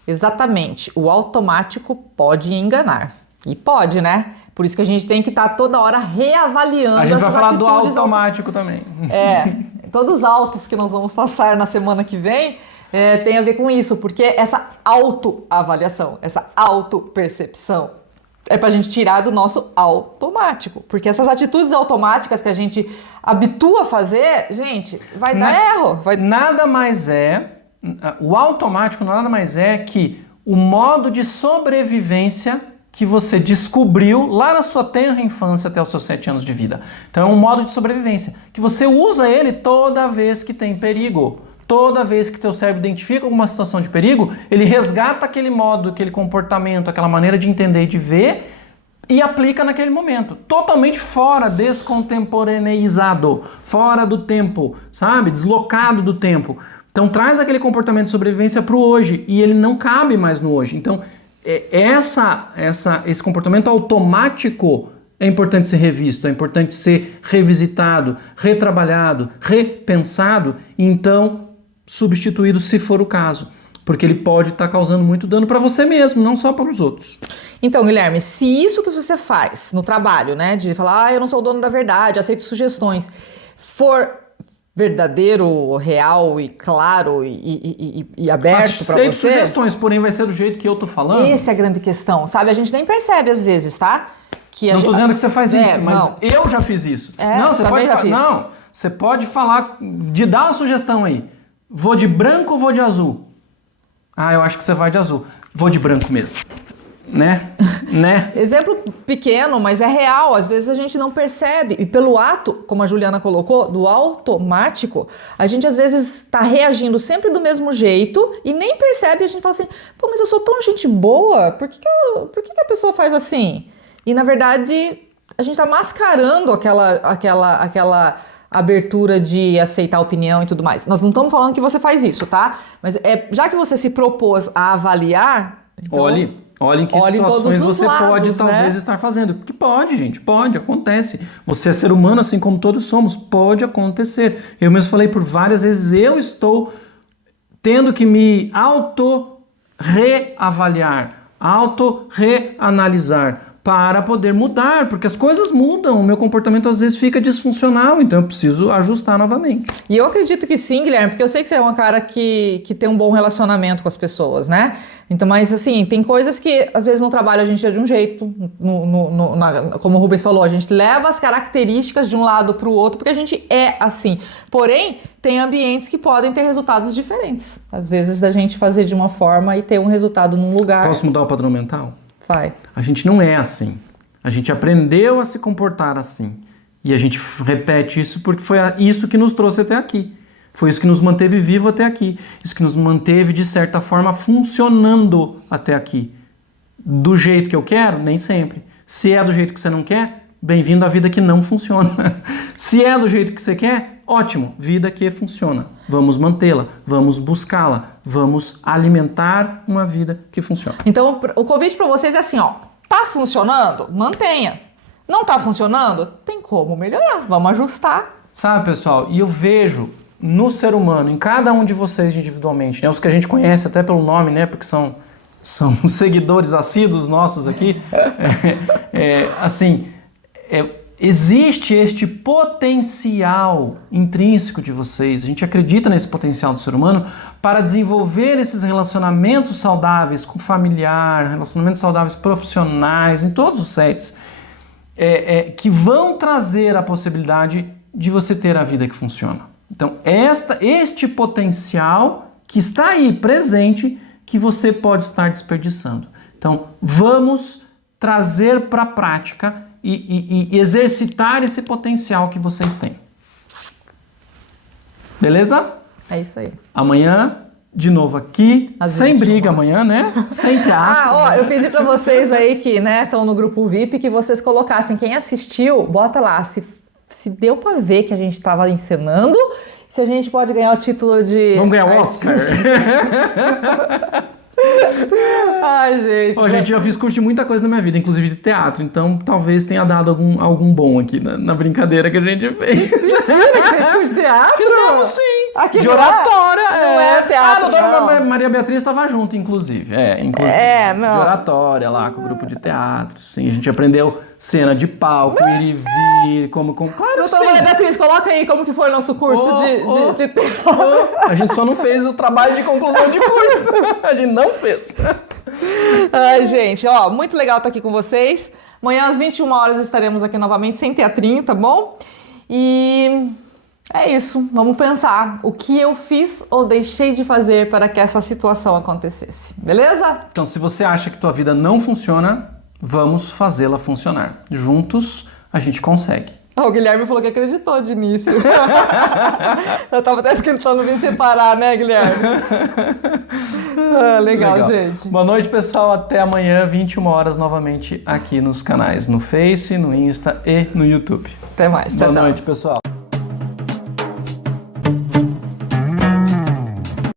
exatamente, o automático pode enganar. E pode, né? Por isso que a gente tem que estar toda hora reavaliando essas atitudes. A gente vai falar do automático também. Todos os autos que nós vamos passar na semana que vem tem a ver com isso, porque essa autoavaliação, essa autopercepção é pra gente tirar do nosso automático. Porque essas atitudes automáticas que a gente habitua a fazer, gente, vai dar erro. Nada mais é, o automático nada mais é que o modo de sobrevivência que você descobriu lá na sua tenra infância até os seus 7 anos de vida. Então é um modo de sobrevivência, que você usa ele toda vez que tem perigo. Toda vez que teu cérebro identifica alguma situação de perigo, ele resgata aquele modo, aquele comportamento, aquela maneira de entender e de ver e aplica naquele momento. Totalmente fora, descontemporaneizado, fora do tempo, sabe? Deslocado do tempo. Então traz aquele comportamento de sobrevivência para o hoje e ele não cabe mais no hoje. Então esse comportamento automático é importante ser revisto, é importante ser revisitado, retrabalhado, repensado, então substituído se for o caso. porque ele pode estar causando muito dano para você mesmo, não só para os outros. Então, Guilherme, se isso que você faz no trabalho, né, de falar, eu não sou o dono da verdade, aceito sugestões, for verdadeiro, real e claro e aberto para você... sugestões, porém vai ser do jeito que eu tô falando. Essa é a grande questão, sabe? A gente nem percebe às vezes, tá? Que não tô dizendo que você faz isso, mas não. eu já fiz isso. Não, você pode falar. Não, você pode falar, de dar uma sugestão aí. Vou de branco ou vou de azul? Ah, eu acho que você vai de azul. Vou de branco mesmo. Né? Exemplo pequeno, mas é real. Às vezes a gente não percebe. E pelo ato, como a Juliana colocou, do automático, a gente às vezes está reagindo sempre do mesmo jeito e nem percebe. A gente fala assim, pô, mas eu sou tão gente boa, por que a pessoa faz assim? E na verdade, a gente está mascarando aquela abertura de aceitar a opinião e tudo mais. Nós não estamos falando que você faz isso, tá? Mas já que você se propôs a avaliar... Então, olhe em que situações você pode talvez estar fazendo. Porque pode, gente, pode, acontece. Você é ser humano assim como todos somos, pode acontecer. Eu mesmo falei por várias vezes, eu estou tendo que me auto-reavaliar, auto-reanalisar para poder mudar, porque as coisas mudam, o meu comportamento às vezes fica disfuncional, então eu preciso ajustar novamente. E eu acredito que sim, Guilherme, porque eu sei que você é um cara que tem um bom relacionamento com as pessoas, né? Então, mas assim, tem coisas que às vezes no trabalho a gente é de um jeito, como o Rubens falou, a gente leva as características de um lado para o outro, porque a gente é assim. Porém, tem ambientes que podem ter resultados diferentes. Às vezes da gente fazer de uma forma e ter um resultado num lugar. Posso mudar o padrão mental? Vai. A gente não é assim. A gente aprendeu a se comportar assim. E a gente repete isso porque foi isso que nos trouxe até aqui. Foi isso que nos manteve vivo até aqui. Isso que nos manteve, de certa forma, funcionando até aqui. Do jeito que eu quero? Nem sempre. Se é do jeito que você não quer, bem-vindo à vida que não funciona. Se é do jeito que você quer, ótimo, vida que funciona. Vamos mantê-la, vamos buscá-la, vamos alimentar uma vida que funciona. Então, o convite para vocês é assim, ó, tá funcionando? Mantenha. Não tá funcionando? Tem como melhorar, vamos ajustar. Sabe, pessoal, e eu vejo no ser humano, em cada um de vocês individualmente, né, os que a gente conhece até pelo nome, né, porque são seguidores assíduos nossos aqui, existe este potencial intrínseco de vocês, a gente acredita nesse potencial do ser humano para desenvolver esses relacionamentos saudáveis com familiar, relacionamentos saudáveis profissionais, em todos os sets, que vão trazer a possibilidade de você ter a vida que funciona. Então, este potencial que está aí presente, que você pode estar desperdiçando. Então, vamos trazer para a prática e exercitar esse potencial que vocês têm. Beleza? É isso aí. Amanhã, de novo aqui, sem briga amanhã, né? Sem teatro. Eu pedi para vocês aí que, né, estão no grupo VIP, que vocês colocassem, quem assistiu, bota lá, se deu para ver que a gente estava encenando, se a gente pode ganhar o título de... Vamos ganhar o Oscar. Ai, gente. Ó, gente, eu fiz curso de muita coisa na minha vida, inclusive de teatro, então talvez tenha dado algum bom aqui na brincadeira que a gente fez. Mentira, que fez curso de teatro? Fizemos sim. Aqui de oratória. Não é teatro, a doutora Maria Beatriz estava junto, inclusive. Não. De oratória lá, com o grupo de teatro. Sim, a gente aprendeu cena de palco, ir e vir, como... Claro, doutora Maria Beatriz, coloca aí como que foi o nosso curso de teatro. A gente só não fez o trabalho de conclusão de curso. A gente não fez. Ai, gente, ó, muito legal estar aqui com vocês. Amanhã às 21 horas estaremos aqui novamente, sem teatrinho, tá bom? E é isso, vamos pensar o que eu fiz ou deixei de fazer para que essa situação acontecesse, beleza? Então, se você acha que tua vida não funciona, vamos fazê-la funcionar. Juntos, a gente consegue. O Guilherme falou que acreditou de início. Eu tava até tentando vir separar, né, Guilherme? Legal, gente. Boa noite, pessoal. Até amanhã, 21 horas, novamente aqui nos canais, no Face, no Insta e no YouTube. Até mais. Tchau, Boa noite, pessoal.